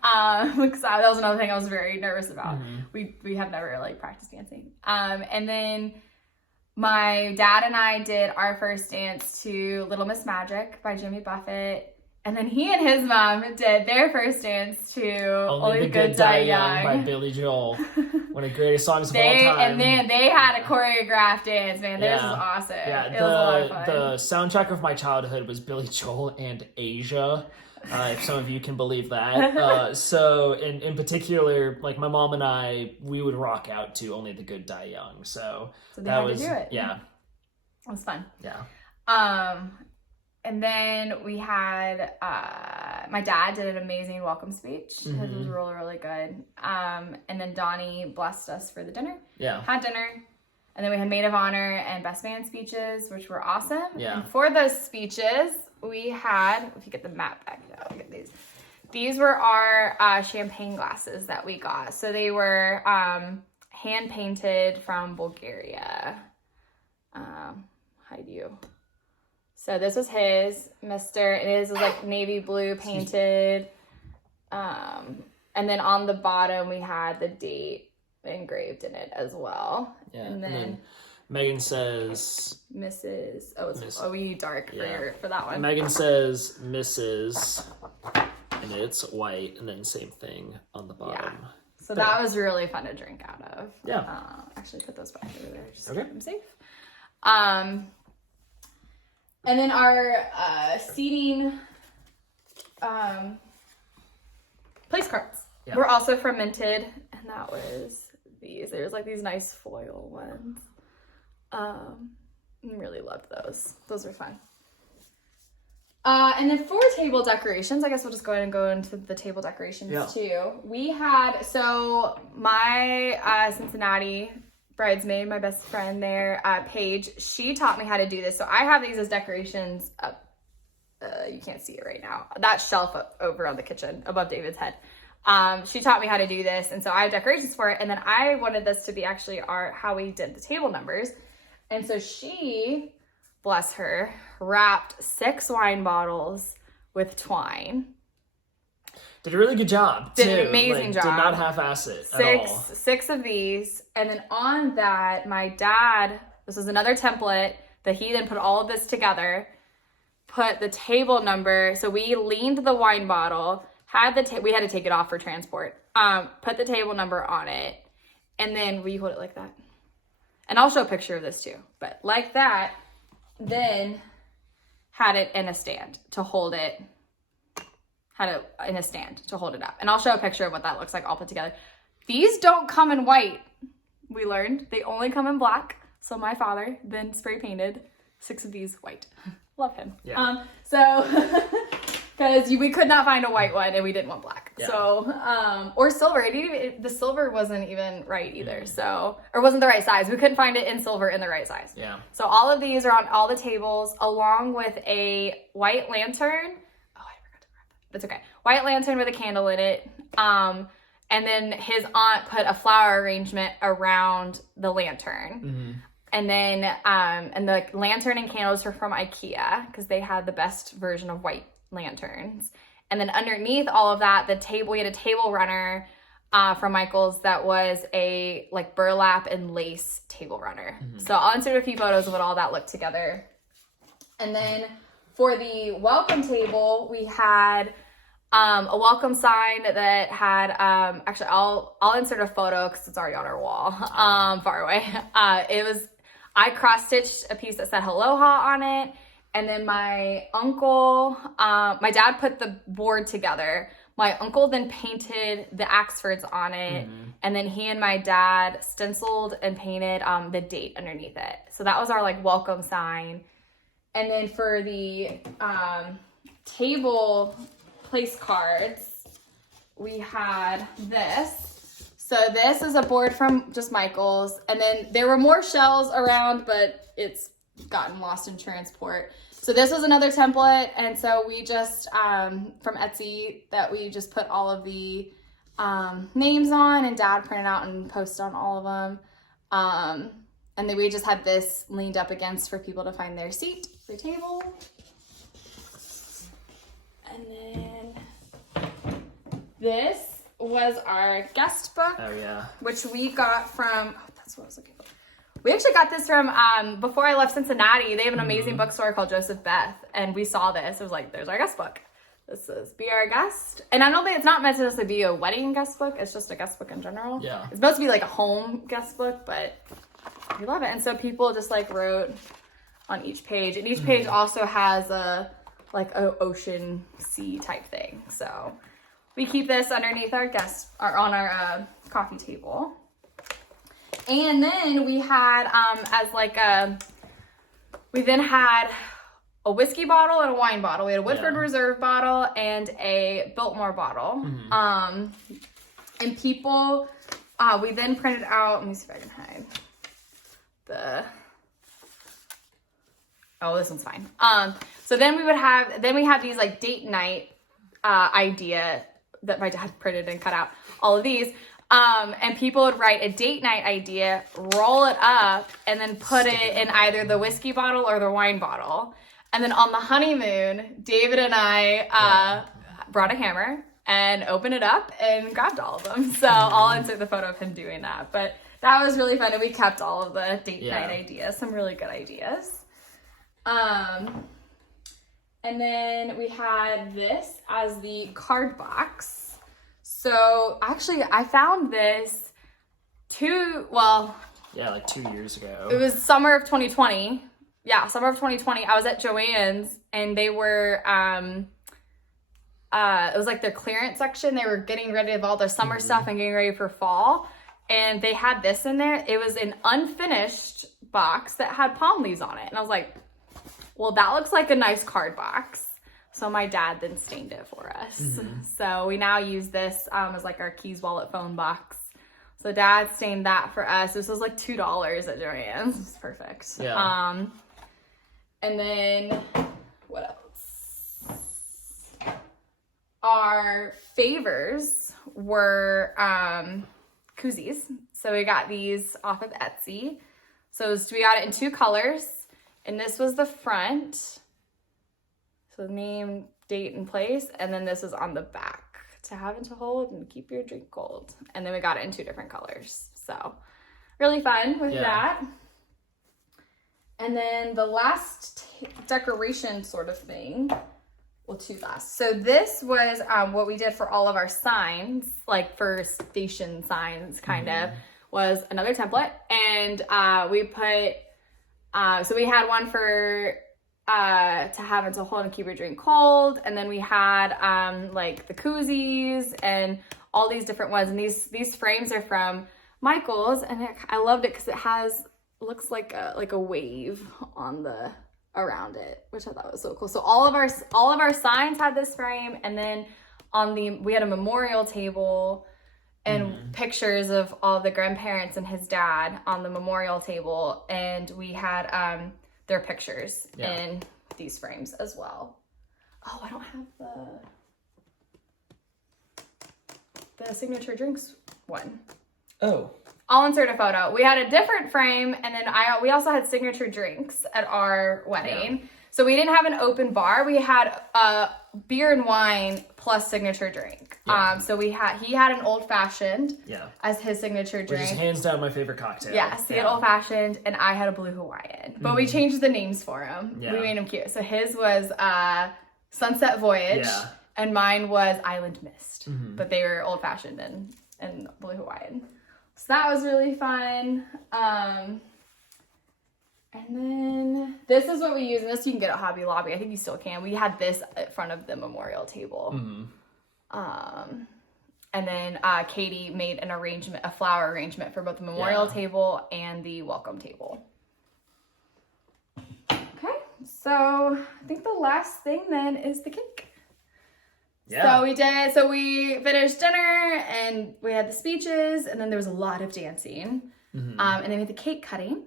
Because that was another thing I was very nervous about. We have never like practiced dancing. And then my dad and I did our first dance to Little Miss Magic by Jimmy Buffett. And then he and his mom did their first dance to Only the Good Die Young by Billy Joel. One of the greatest songs of all time. And then they had a choreographed dance, man. Theirs was awesome. Yeah, it was a lot of fun. The soundtrack of my childhood was Billy Joel and Asia. If some of you can believe that. So in particular, like my mom and I, we would rock out to Only the Good Die Young. So they that was, to do it. Yeah. It was fun. Yeah. And then we had, my dad did an amazing welcome speech. It was really, really good. And then Donnie blessed us for the dinner. Yeah. Had dinner. And then we had Maid of Honor and Best Man speeches, which were awesome. Yeah. And for those speeches, we had, if you get the map back, look at these. These were our champagne glasses that we got. So they were hand painted from Bulgaria. Hide you. So this was his, Mr. And his was like navy blue painted. And then on the bottom we had the date engraved in it as well. Yeah. And then Megan says Mrs. We need dark for that one. Megan says Mrs. and it's white, and then same thing on the bottom. Yeah. So that was really fun to drink out of. Yeah. Actually put those back over there just to Okay. keep them safe. And then our seating place cards were also from Minted, and that was these. There's like these nice foil ones. Really loved those. Those were fun. And then for table decorations, I guess we'll just go ahead and go into the table decorations too. We had, so my Cincinnati bridesmaid, my best friend there, Paige, she taught me how to do this. So I have these as decorations up. You can't see it right now. That shelf up over on the kitchen above David's head. She taught me how to do this. And so I have decorations for it. And then I wanted this to be actually how we did the table numbers. And so she, bless her, wrapped 6 wine bottles with twine. Did a really good job, Did an amazing job. Did not half-ass it at all. 6 of these. And then on that, my dad, this was another template that he then put all of this together, put the table number. So we leaned the wine bottle, we had to take it off for transport, put the table number on it, and then will you hold it like that? And I'll show a picture of this too. But like that, then had it in a stand to hold it. Had it in a stand to hold it up. And I'll show a picture of what that looks like all put together. These don't come in white, we learned. They only come in black. So my father then spray painted 6 of these white. Love him. Yeah. Because we could not find a white one and we didn't want black. Yeah. So, or silver. The silver wasn't even right either. So, or wasn't the right size. We couldn't find it in silver in the right size. Yeah. So all of these are on all the tables along with a white lantern. Oh, I forgot to grab it. That's okay. White lantern with a candle in it. And then his aunt put a flower arrangement around the lantern. Mm-hmm. And then, and the lantern and candles were from IKEA because they had the best version of white lanterns. And then underneath all of that, we had a table runner from Michael's that was a like burlap and lace table runner. Mm-hmm. So I'll insert a few photos of what all that looked together. And then for the welcome table, we had a welcome sign that had, actually I'll insert a photo because it's already on our wall, far away. I cross-stitched a piece that said Aloha on it. And then my uncle, my dad put the board together. My uncle then painted the Axfords on it. Mm-hmm. And then he and my dad stenciled and painted the date underneath it. So that was our like welcome sign. And then for the table place cards, we had this. So this is a board from just Michael's. And then there were more shells around, but it's gotten lost in transport. So this was another template. And so we just, from Etsy, that we just put all of the names on, and Dad printed out and posted on all of them. And then we just had this leaned up against for people to find their seat, their table. And then this was our guest book. Oh, yeah. Which we got from, that's what I was looking for. We actually got this from, before I left Cincinnati, they have an amazing bookstore called Joseph Beth, and we saw this. It was like, there's our guest book. This is Be Our Guest. And I don't think it's not meant to necessarily be a wedding guest book. It's just a guest book in general. Yeah. It's supposed to be like a home guest book, but we love it. And so people just like wrote on each page. And each page also has a ocean sea type thing. So we keep this underneath our on our coffee table. And then we had, we then had a whiskey bottle and a wine bottle. We had a Woodford Reserve bottle and a Biltmore bottle. Mm-hmm. And people, we then printed out, let me see if I can hide this one's fine. So then we had these like date night idea that my dad printed and cut out all of these. And people would write a date night idea, roll it up, and then put it in either the whiskey bottle or the wine bottle. And then on the honeymoon, David and I brought a hammer and opened it up and grabbed all of them. So I'll insert the photo of him doing that. But that was really fun, and we kept all of the date night ideas, some really good ideas. And then we had this as the card box. So actually, I found this like 2 years ago. It was summer of 2020. Yeah, summer of 2020. I was at Joann's, and they were, it was like their clearance section. They were getting rid of all their summer stuff and getting ready for fall. And they had this in there. It was an unfinished box that had palm leaves on it. And I was like, well, that looks like a nice card box. So my dad then stained it for us. So we now use this as like our keys, wallet, phone box. So Dad stained that for us. This was like $2 at Joann's. It's perfect. Yeah. And then what else? Our favors were Koozies. So we got these off of Etsy. So we got it in 2 colors. And this was the front. So name, date, and place. And then this is on the back. To have and to hold and keep your drink cold. And then we got it in 2 different colors. So really fun with that. And then the last decoration sort of thing. Well, 2 last. So this was what we did for all of our signs, like for station signs kind of, was another template. And we put, so we had one for to have and to hold and keep your drink cold, and then we had like the Koozies and all these different ones, and these frames are from Michael's, and I loved it because it looks like a wave on the around it, which I thought was so cool. So all of our signs had this frame, and then we had a memorial table and pictures of all the grandparents and his dad on the memorial table, and we had their pictures in these frames as well. Oh, I don't have the signature drinks one. Oh. I'll insert a photo. We had a different frame, and then we also had signature drinks at our wedding. Yeah. So we didn't have an open bar. We had beer and wine plus signature drink. Yeah. So he had an old fashioned as his signature drink. Which is hands down my favorite cocktail. Yes, he had old fashioned, and I had a blue Hawaiian. But we changed the names for him. Yeah. We made him cute. So his was Sunset Voyage, and mine was Island Mist. But they were old fashioned and blue Hawaiian. So that was really fun. And then this is what we use, and this you can get at Hobby Lobby. I think you still can. We had this at front of the memorial table. And then Katie made a flower arrangement for both the memorial table and the welcome table. Okay, so I think the last thing then is the cake. Yeah. So we finished dinner, and we had the speeches, and then there was a lot of dancing. And then we had the cake cutting.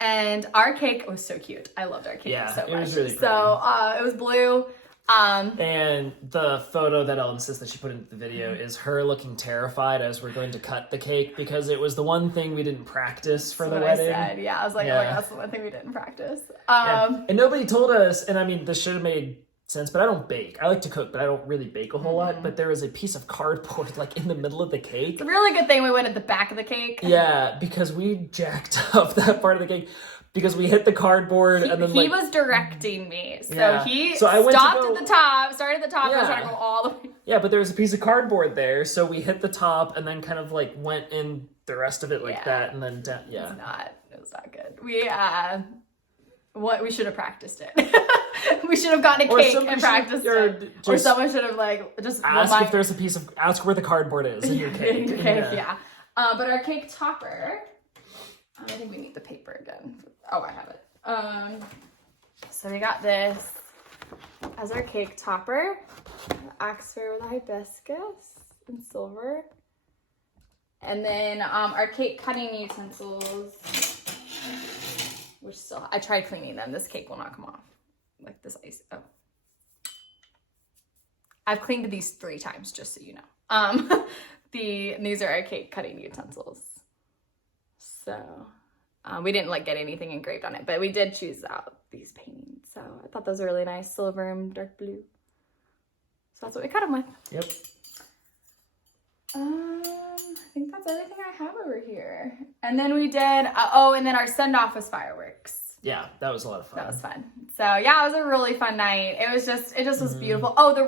And our cake was so cute. I loved our cake so much. It was really pretty. So it was blue. And the photo that I'll insist that she put into the video is her looking terrified as we're going to cut the cake, because it was the one thing we didn't practice for the wedding. I said. Yeah, I was like, oh my God, that's the one thing we didn't practice. And nobody told us, and I mean, this should have made sense, but I don't bake. I like to cook, but I don't really bake a whole lot. But there was a piece of cardboard like in the middle of the cake. It's a really good thing we went at the back of the cake. Yeah, because we jacked up that part of the cake because we hit the cardboard and then he was directing me. So he started at the top, and I was trying to go all the way. Yeah, but there was a piece of cardboard there, so we hit the top and then kind of like went in the rest of it like that, and then It was not good. We should have practiced it. We should have gotten a cake and practiced it. Or someone should have just ask where the cardboard is in your cake. But our cake topper, I think we need the paper again. Oh, I have it. So we got this as our cake topper. Oxford with hibiscus and silver. And then our cake cutting utensils, which I tried cleaning them. This cake will not come off. Like this ice. Oh. I've cleaned these 3 times, just so you know. These are our cake cutting utensils. So we didn't like get anything engraved on it, but we did choose out these paintings. So I thought those were really nice, silver and dark blue. So that's what we cut them with. Yep. I think that's everything I have over here. And then we did, and then our send-off was fireworks. Yeah, that was a lot of fun. That was fun. So yeah, it was a really fun night. It just was beautiful. Oh, the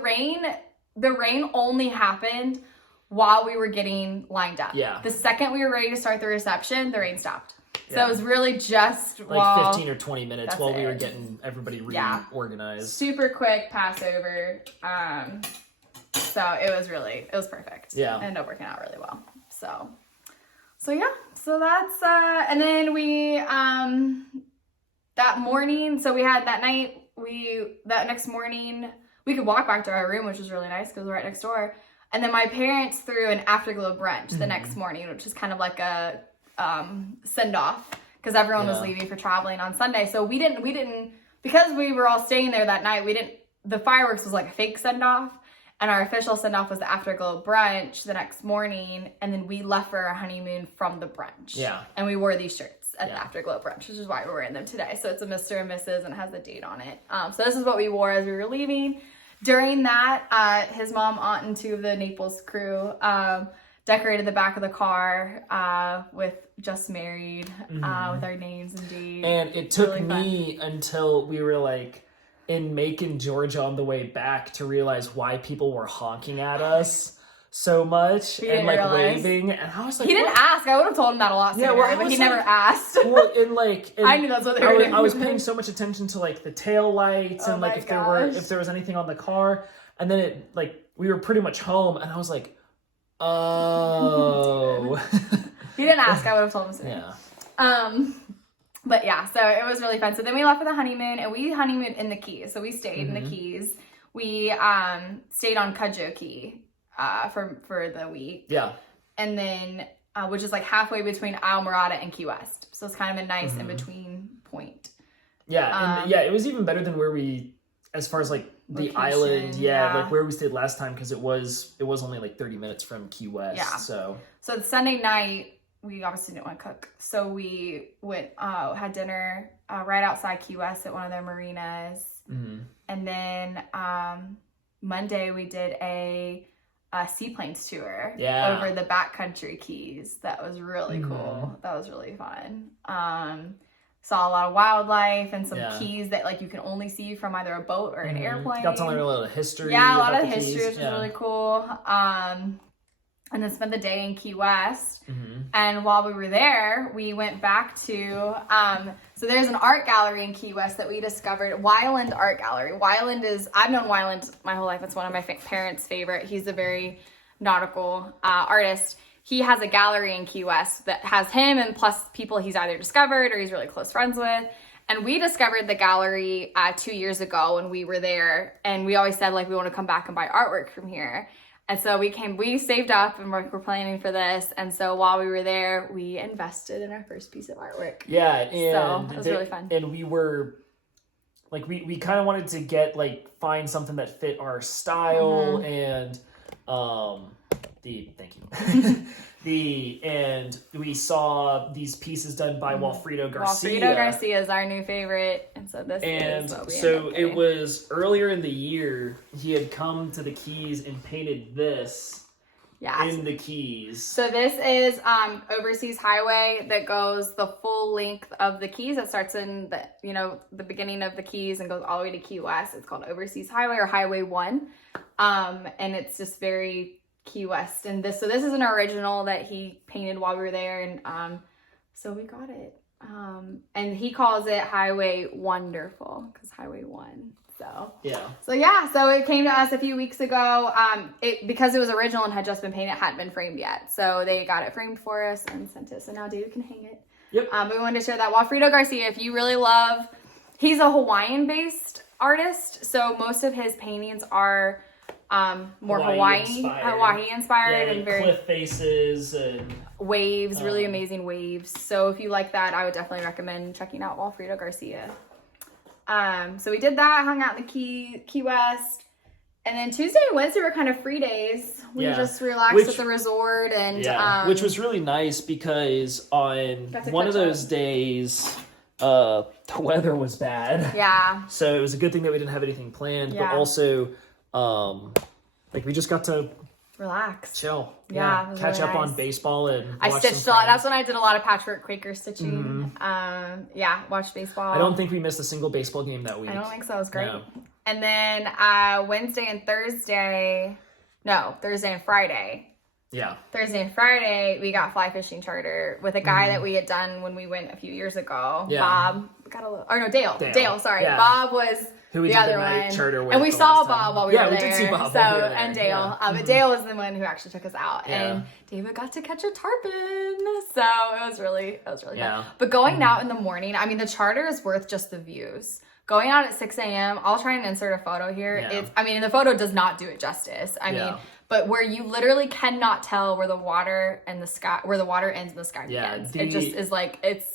rain only happened while we were getting lined up. Yeah. The second we were ready to start the reception, the rain stopped. So Yeah. it was really just like 15 or 20 minutes while we were it. getting everybody reorganized. Super quick Passover. So it was perfect. Yeah. It ended up working out really well. So yeah. So that's and then we that morning, so we had that night, that next morning we could walk back to our room, which was really nice because we're right next door. And then my parents threw an afterglow brunch the next morning, which is kind of like a send off because everyone was leaving for traveling on Sunday. So we didn't because we were all staying there that night. The fireworks was like a fake send off, and our official send off was the afterglow brunch the next morning. And then we left for our honeymoon from the brunch. Yeah, and we wore these shirts at the afterglow brunch, which is why we're wearing them today. So it's a Mr. and Mrs. and it has the date on it. So this is what we wore as we were leaving. During that, his mom, aunt, and 2 of the Naples crew decorated the back of the car with just married, with our names and dates. And it took me until we were like in Macon, Georgia on the way back to realize why people were honking at us so much and like waving. And I was like, he didn't ask. I would have told him that a lot sooner, but he never asked. Well, I knew that's what they were doing. I was paying so much attention to like the tail lights and like if there was anything on the car. And then it like we were pretty much home and I was like, oh. He didn't ask. I would have told him sooner. Yeah. But yeah, so it was really fun. So then we left for the honeymoon and we honeymooned in the Keys. So we stayed in the Keys. We stayed on Cudjoe Key for the week. Yeah. And then which is like halfway between Alpharetta and Key West. So it's kind of a nice in between point. Yeah, and it was even better than where we, as far as like the location, island, like where we stayed last time because it was only like 30 minutes from Key West. Yeah. So the Sunday night we obviously didn't want to cook, so we went had dinner right outside Key West at one of their marinas, and then Monday we did a seaplanes tour over the backcountry Keys. That was really cool. That was really fun. Saw a lot of wildlife and some keys that like you can only see from either a boat or an airplane. Got to learn a little history. Yeah, a lot of history, which was really cool. And then spent the day in Key West. And while we were there, we went back to, so there's an art gallery in Key West that we discovered, Wyland Art Gallery. I've known Wyland my whole life. It's one of my parents' favorite. He's a very nautical artist. He has a gallery in Key West that has him and plus people he's either discovered or he's really close friends with. And we discovered the gallery 2 years ago when we were there. And we always said, like, we want to come back and buy artwork from here. And so we saved up and we're planning for this. And so while we were there, we invested in our first piece of artwork. Yeah. And so it was really fun. And we were, like, we kind of wanted to find something that fit our style and, thank you. And we saw these pieces done by Wilfredo Garcia. Wilfredo Garcia is our new favorite, and so this is what we ended up doing. It was earlier in the year he had come to the Keys and painted this in the Keys. So this is Overseas Highway that goes the full length of the Keys. It starts in the beginning of the Keys and goes all the way to Key West. It's called Overseas Highway or Highway 1, and it's just very Key West. And this is an original that he painted while we were there, and so we got it, and he calls it Highway Wonderful because Highway 1. So it came to us a few weeks ago. Because it was original and had just been painted, it hadn't been framed yet, so they got it framed for us and sent it, so now David can hang it. But we wanted to share that. Wilfredo Garcia, if you really love, he's a Hawaiian based artist, so most of his paintings are more Hawaii inspired, and very cliff faces and waves, really amazing waves. So if you like that, I would definitely recommend checking out Wilfredo Garcia. So we did that, hung out in the Key West, And then Tuesday and Wednesday were kind of free days. We just relaxed at the resort, and which was really nice because on one of those days, the weather was bad. Yeah. So it was a good thing that we didn't have anything planned, but also, like we just got to relax, chill, catch really up on baseball and I stitched a lot. That's when I did a lot of patchwork Quaker stitching. Watched baseball. I don't think we missed a single baseball game that week. I don't think so. It was great. No. And then Thursday and Friday. Yeah. Thursday and Friday, we got fly fishing charter with a guy that we had done when we went a few years ago. Yeah. Bob got a little, or no, Dale. Sorry, yeah. Bob was who we the did other the night one, charter with, and we saw Bob while we were there. Yeah, we did see Bob. So while we were there. And Dale, but Dale was the one who actually took us out, and David got to catch a tarpon. So it was really fun. But going out in the morning, I mean, the charter is worth just the views. Going out at 6 a.m., I'll try and insert a photo here. Yeah. The photo does not do it justice. I mean, but where you literally cannot tell where the water and the sky, where the water ends and the sky begins. It just is like, it's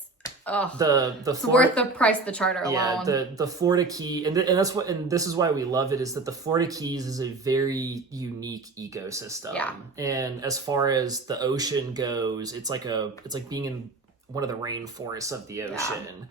worth the price of the charter alone. Yeah, the Florida Key, and this is why we love it, is that the Florida Keys is a very unique ecosystem. Yeah. And as far as the ocean goes, it's like being in one of the rainforests of the ocean.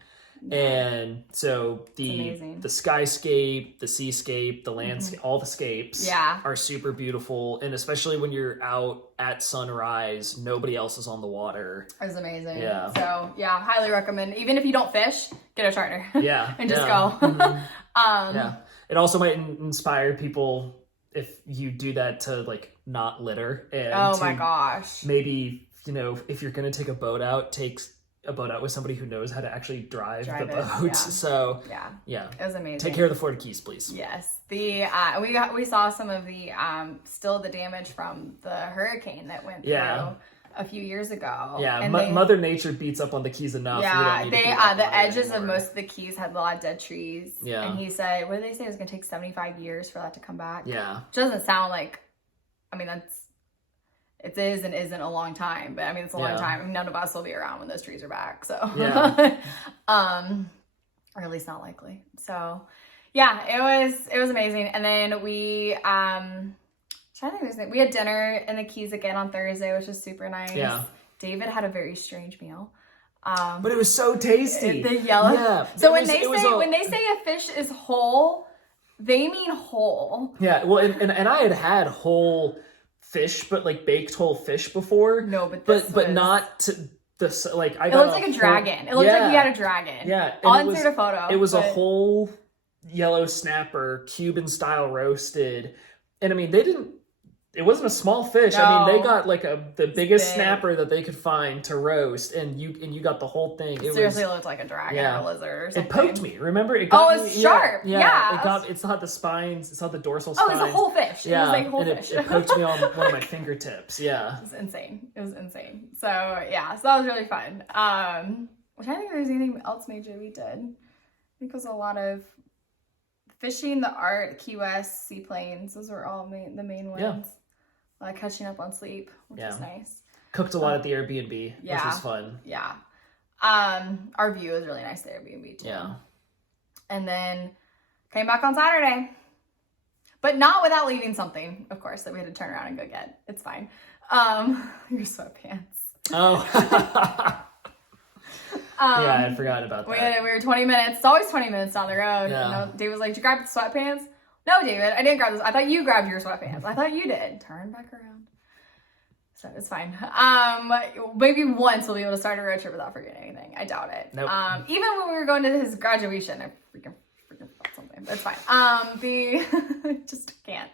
Yeah. And so the skyscape, the seascape, the landscape, all the scapes are super beautiful. And especially when you're out at sunrise, nobody else is on the water. It was amazing. Yeah. So highly recommend. Even if you don't fish, get a charter. Yeah. And just go. Mm-hmm. It also might inspire people if you do that to like not litter. And oh my gosh. Maybe, if you're going to take a boat out, a boat out with somebody who knows how to actually drive the boat. Yeah. So it was amazing. Take care of the Florida Keys, please. Yes. We saw some of the still the damage from the hurricane that went through a few years ago. Yeah, and Mother Nature beats up on the Keys enough. Yeah, the edges of most of the Keys had a lot of dead trees. Yeah. And he said, what did they say? It was going to take 75 years for that to come back. Yeah. Which doesn't sound like, it is and isn't a long time, but it's a long time. None of us will be around when those trees are back. So, or at least not likely. So, it was amazing. And then we, we had dinner in the Keys again on Thursday, which was super nice. Yeah. David had a very strange meal. But it was so tasty. The yellow. Yeah. So when they say a fish is whole, they mean whole. Yeah. Well, and I had whole fish, but like baked whole fish before. No, but not to the like. It looked like a dragon. It looked like he had a dragon. Yeah, I'll insert a photo. It was a whole yellow snapper, Cuban style roasted, and it wasn't a small fish. No. They got like the biggest snapper that they could find to roast, and you got the whole thing. It seriously looked like a dragon or a lizard or something. It poked me. Remember? It got it's sharp. Yeah. It's not the spines. It's not the dorsal spines. Oh, it's a whole fish. Yeah. It was like whole fish. It poked me on one of my fingertips. Yeah. It was insane. So that was really fun. I'm trying to think if there's anything else major we did. I think it was a lot of fishing, the art, Key West, seaplanes. Those were all the main ones. Yeah. Like catching up on sleep, which is nice. Cooked a lot at the Airbnb, which was fun. Yeah. Our view was really nice at the Airbnb too. Yeah. And then came back on Saturday. But not without leaving something, of course, that we had to turn around and go get. It's fine. Your sweatpants. Oh. I had forgotten about that. We were 20 minutes. It's always 20 minutes down the road. Yeah. David was like, did you grab the sweatpants? No, David, I didn't grab this. I thought you grabbed your sweatpants. I thought you did. Turn back around. So it's fine. Maybe once we'll be able to start a road trip without forgetting anything. I doubt it. Nope. Even when we were going to his graduation, I freaking forgot something. That's fine. Just can't.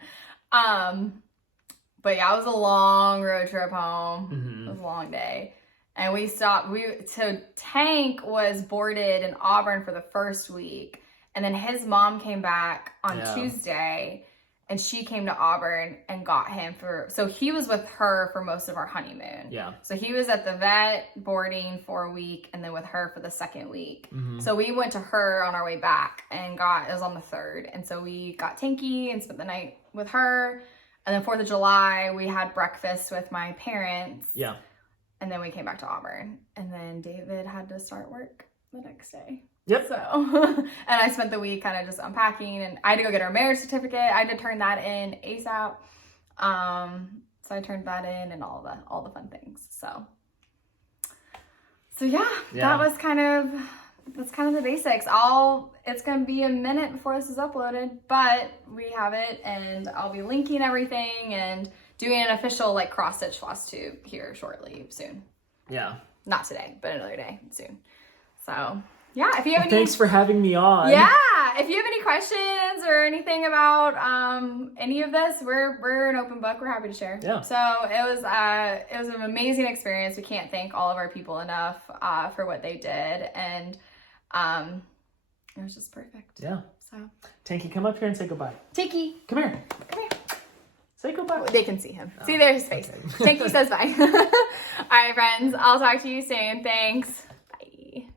But it was a long road trip home. Mm-hmm. It was a long day. And we stopped. So Tank was boarded in Auburn for the first week. And then his mom came back on Tuesday, and she came to Auburn and got him so he was with her for most of our honeymoon. Yeah. So he was at the vet boarding for a week, and then with her for the second week. Mm-hmm. So we went to her on our way back and it was on the 3rd. And so we got Tinky and spent the night with her. And then 4th of July, we had breakfast with my parents. Yeah. And then we came back to Auburn. And then David had to start work the next day. Yep. So, and I spent the week kind of just unpacking, and I had to go get our marriage certificate. I had to turn that in ASAP. So I turned that in and all the fun things. So yeah, that's kind of the basics. It's going to be a minute before this is uploaded, but we have it, and I'll be linking everything and doing an official like cross stitch floss tube here shortly soon. Yeah. Not today, but another day soon. So yeah, if you have any, thanks for having me on. Yeah, if you have any questions or anything about any of this, we're an open book. We're happy to share. Yeah. So it was an amazing experience. We can't thank all of our people enough for what they did, and it was just perfect. Yeah. So Tanky, come up here and say goodbye. Tiki, Come here. come here. Say goodbye. They can see him. See, there's his face. Okay. Thank you, says bye. All right, friends. I'll talk to you soon. Thanks.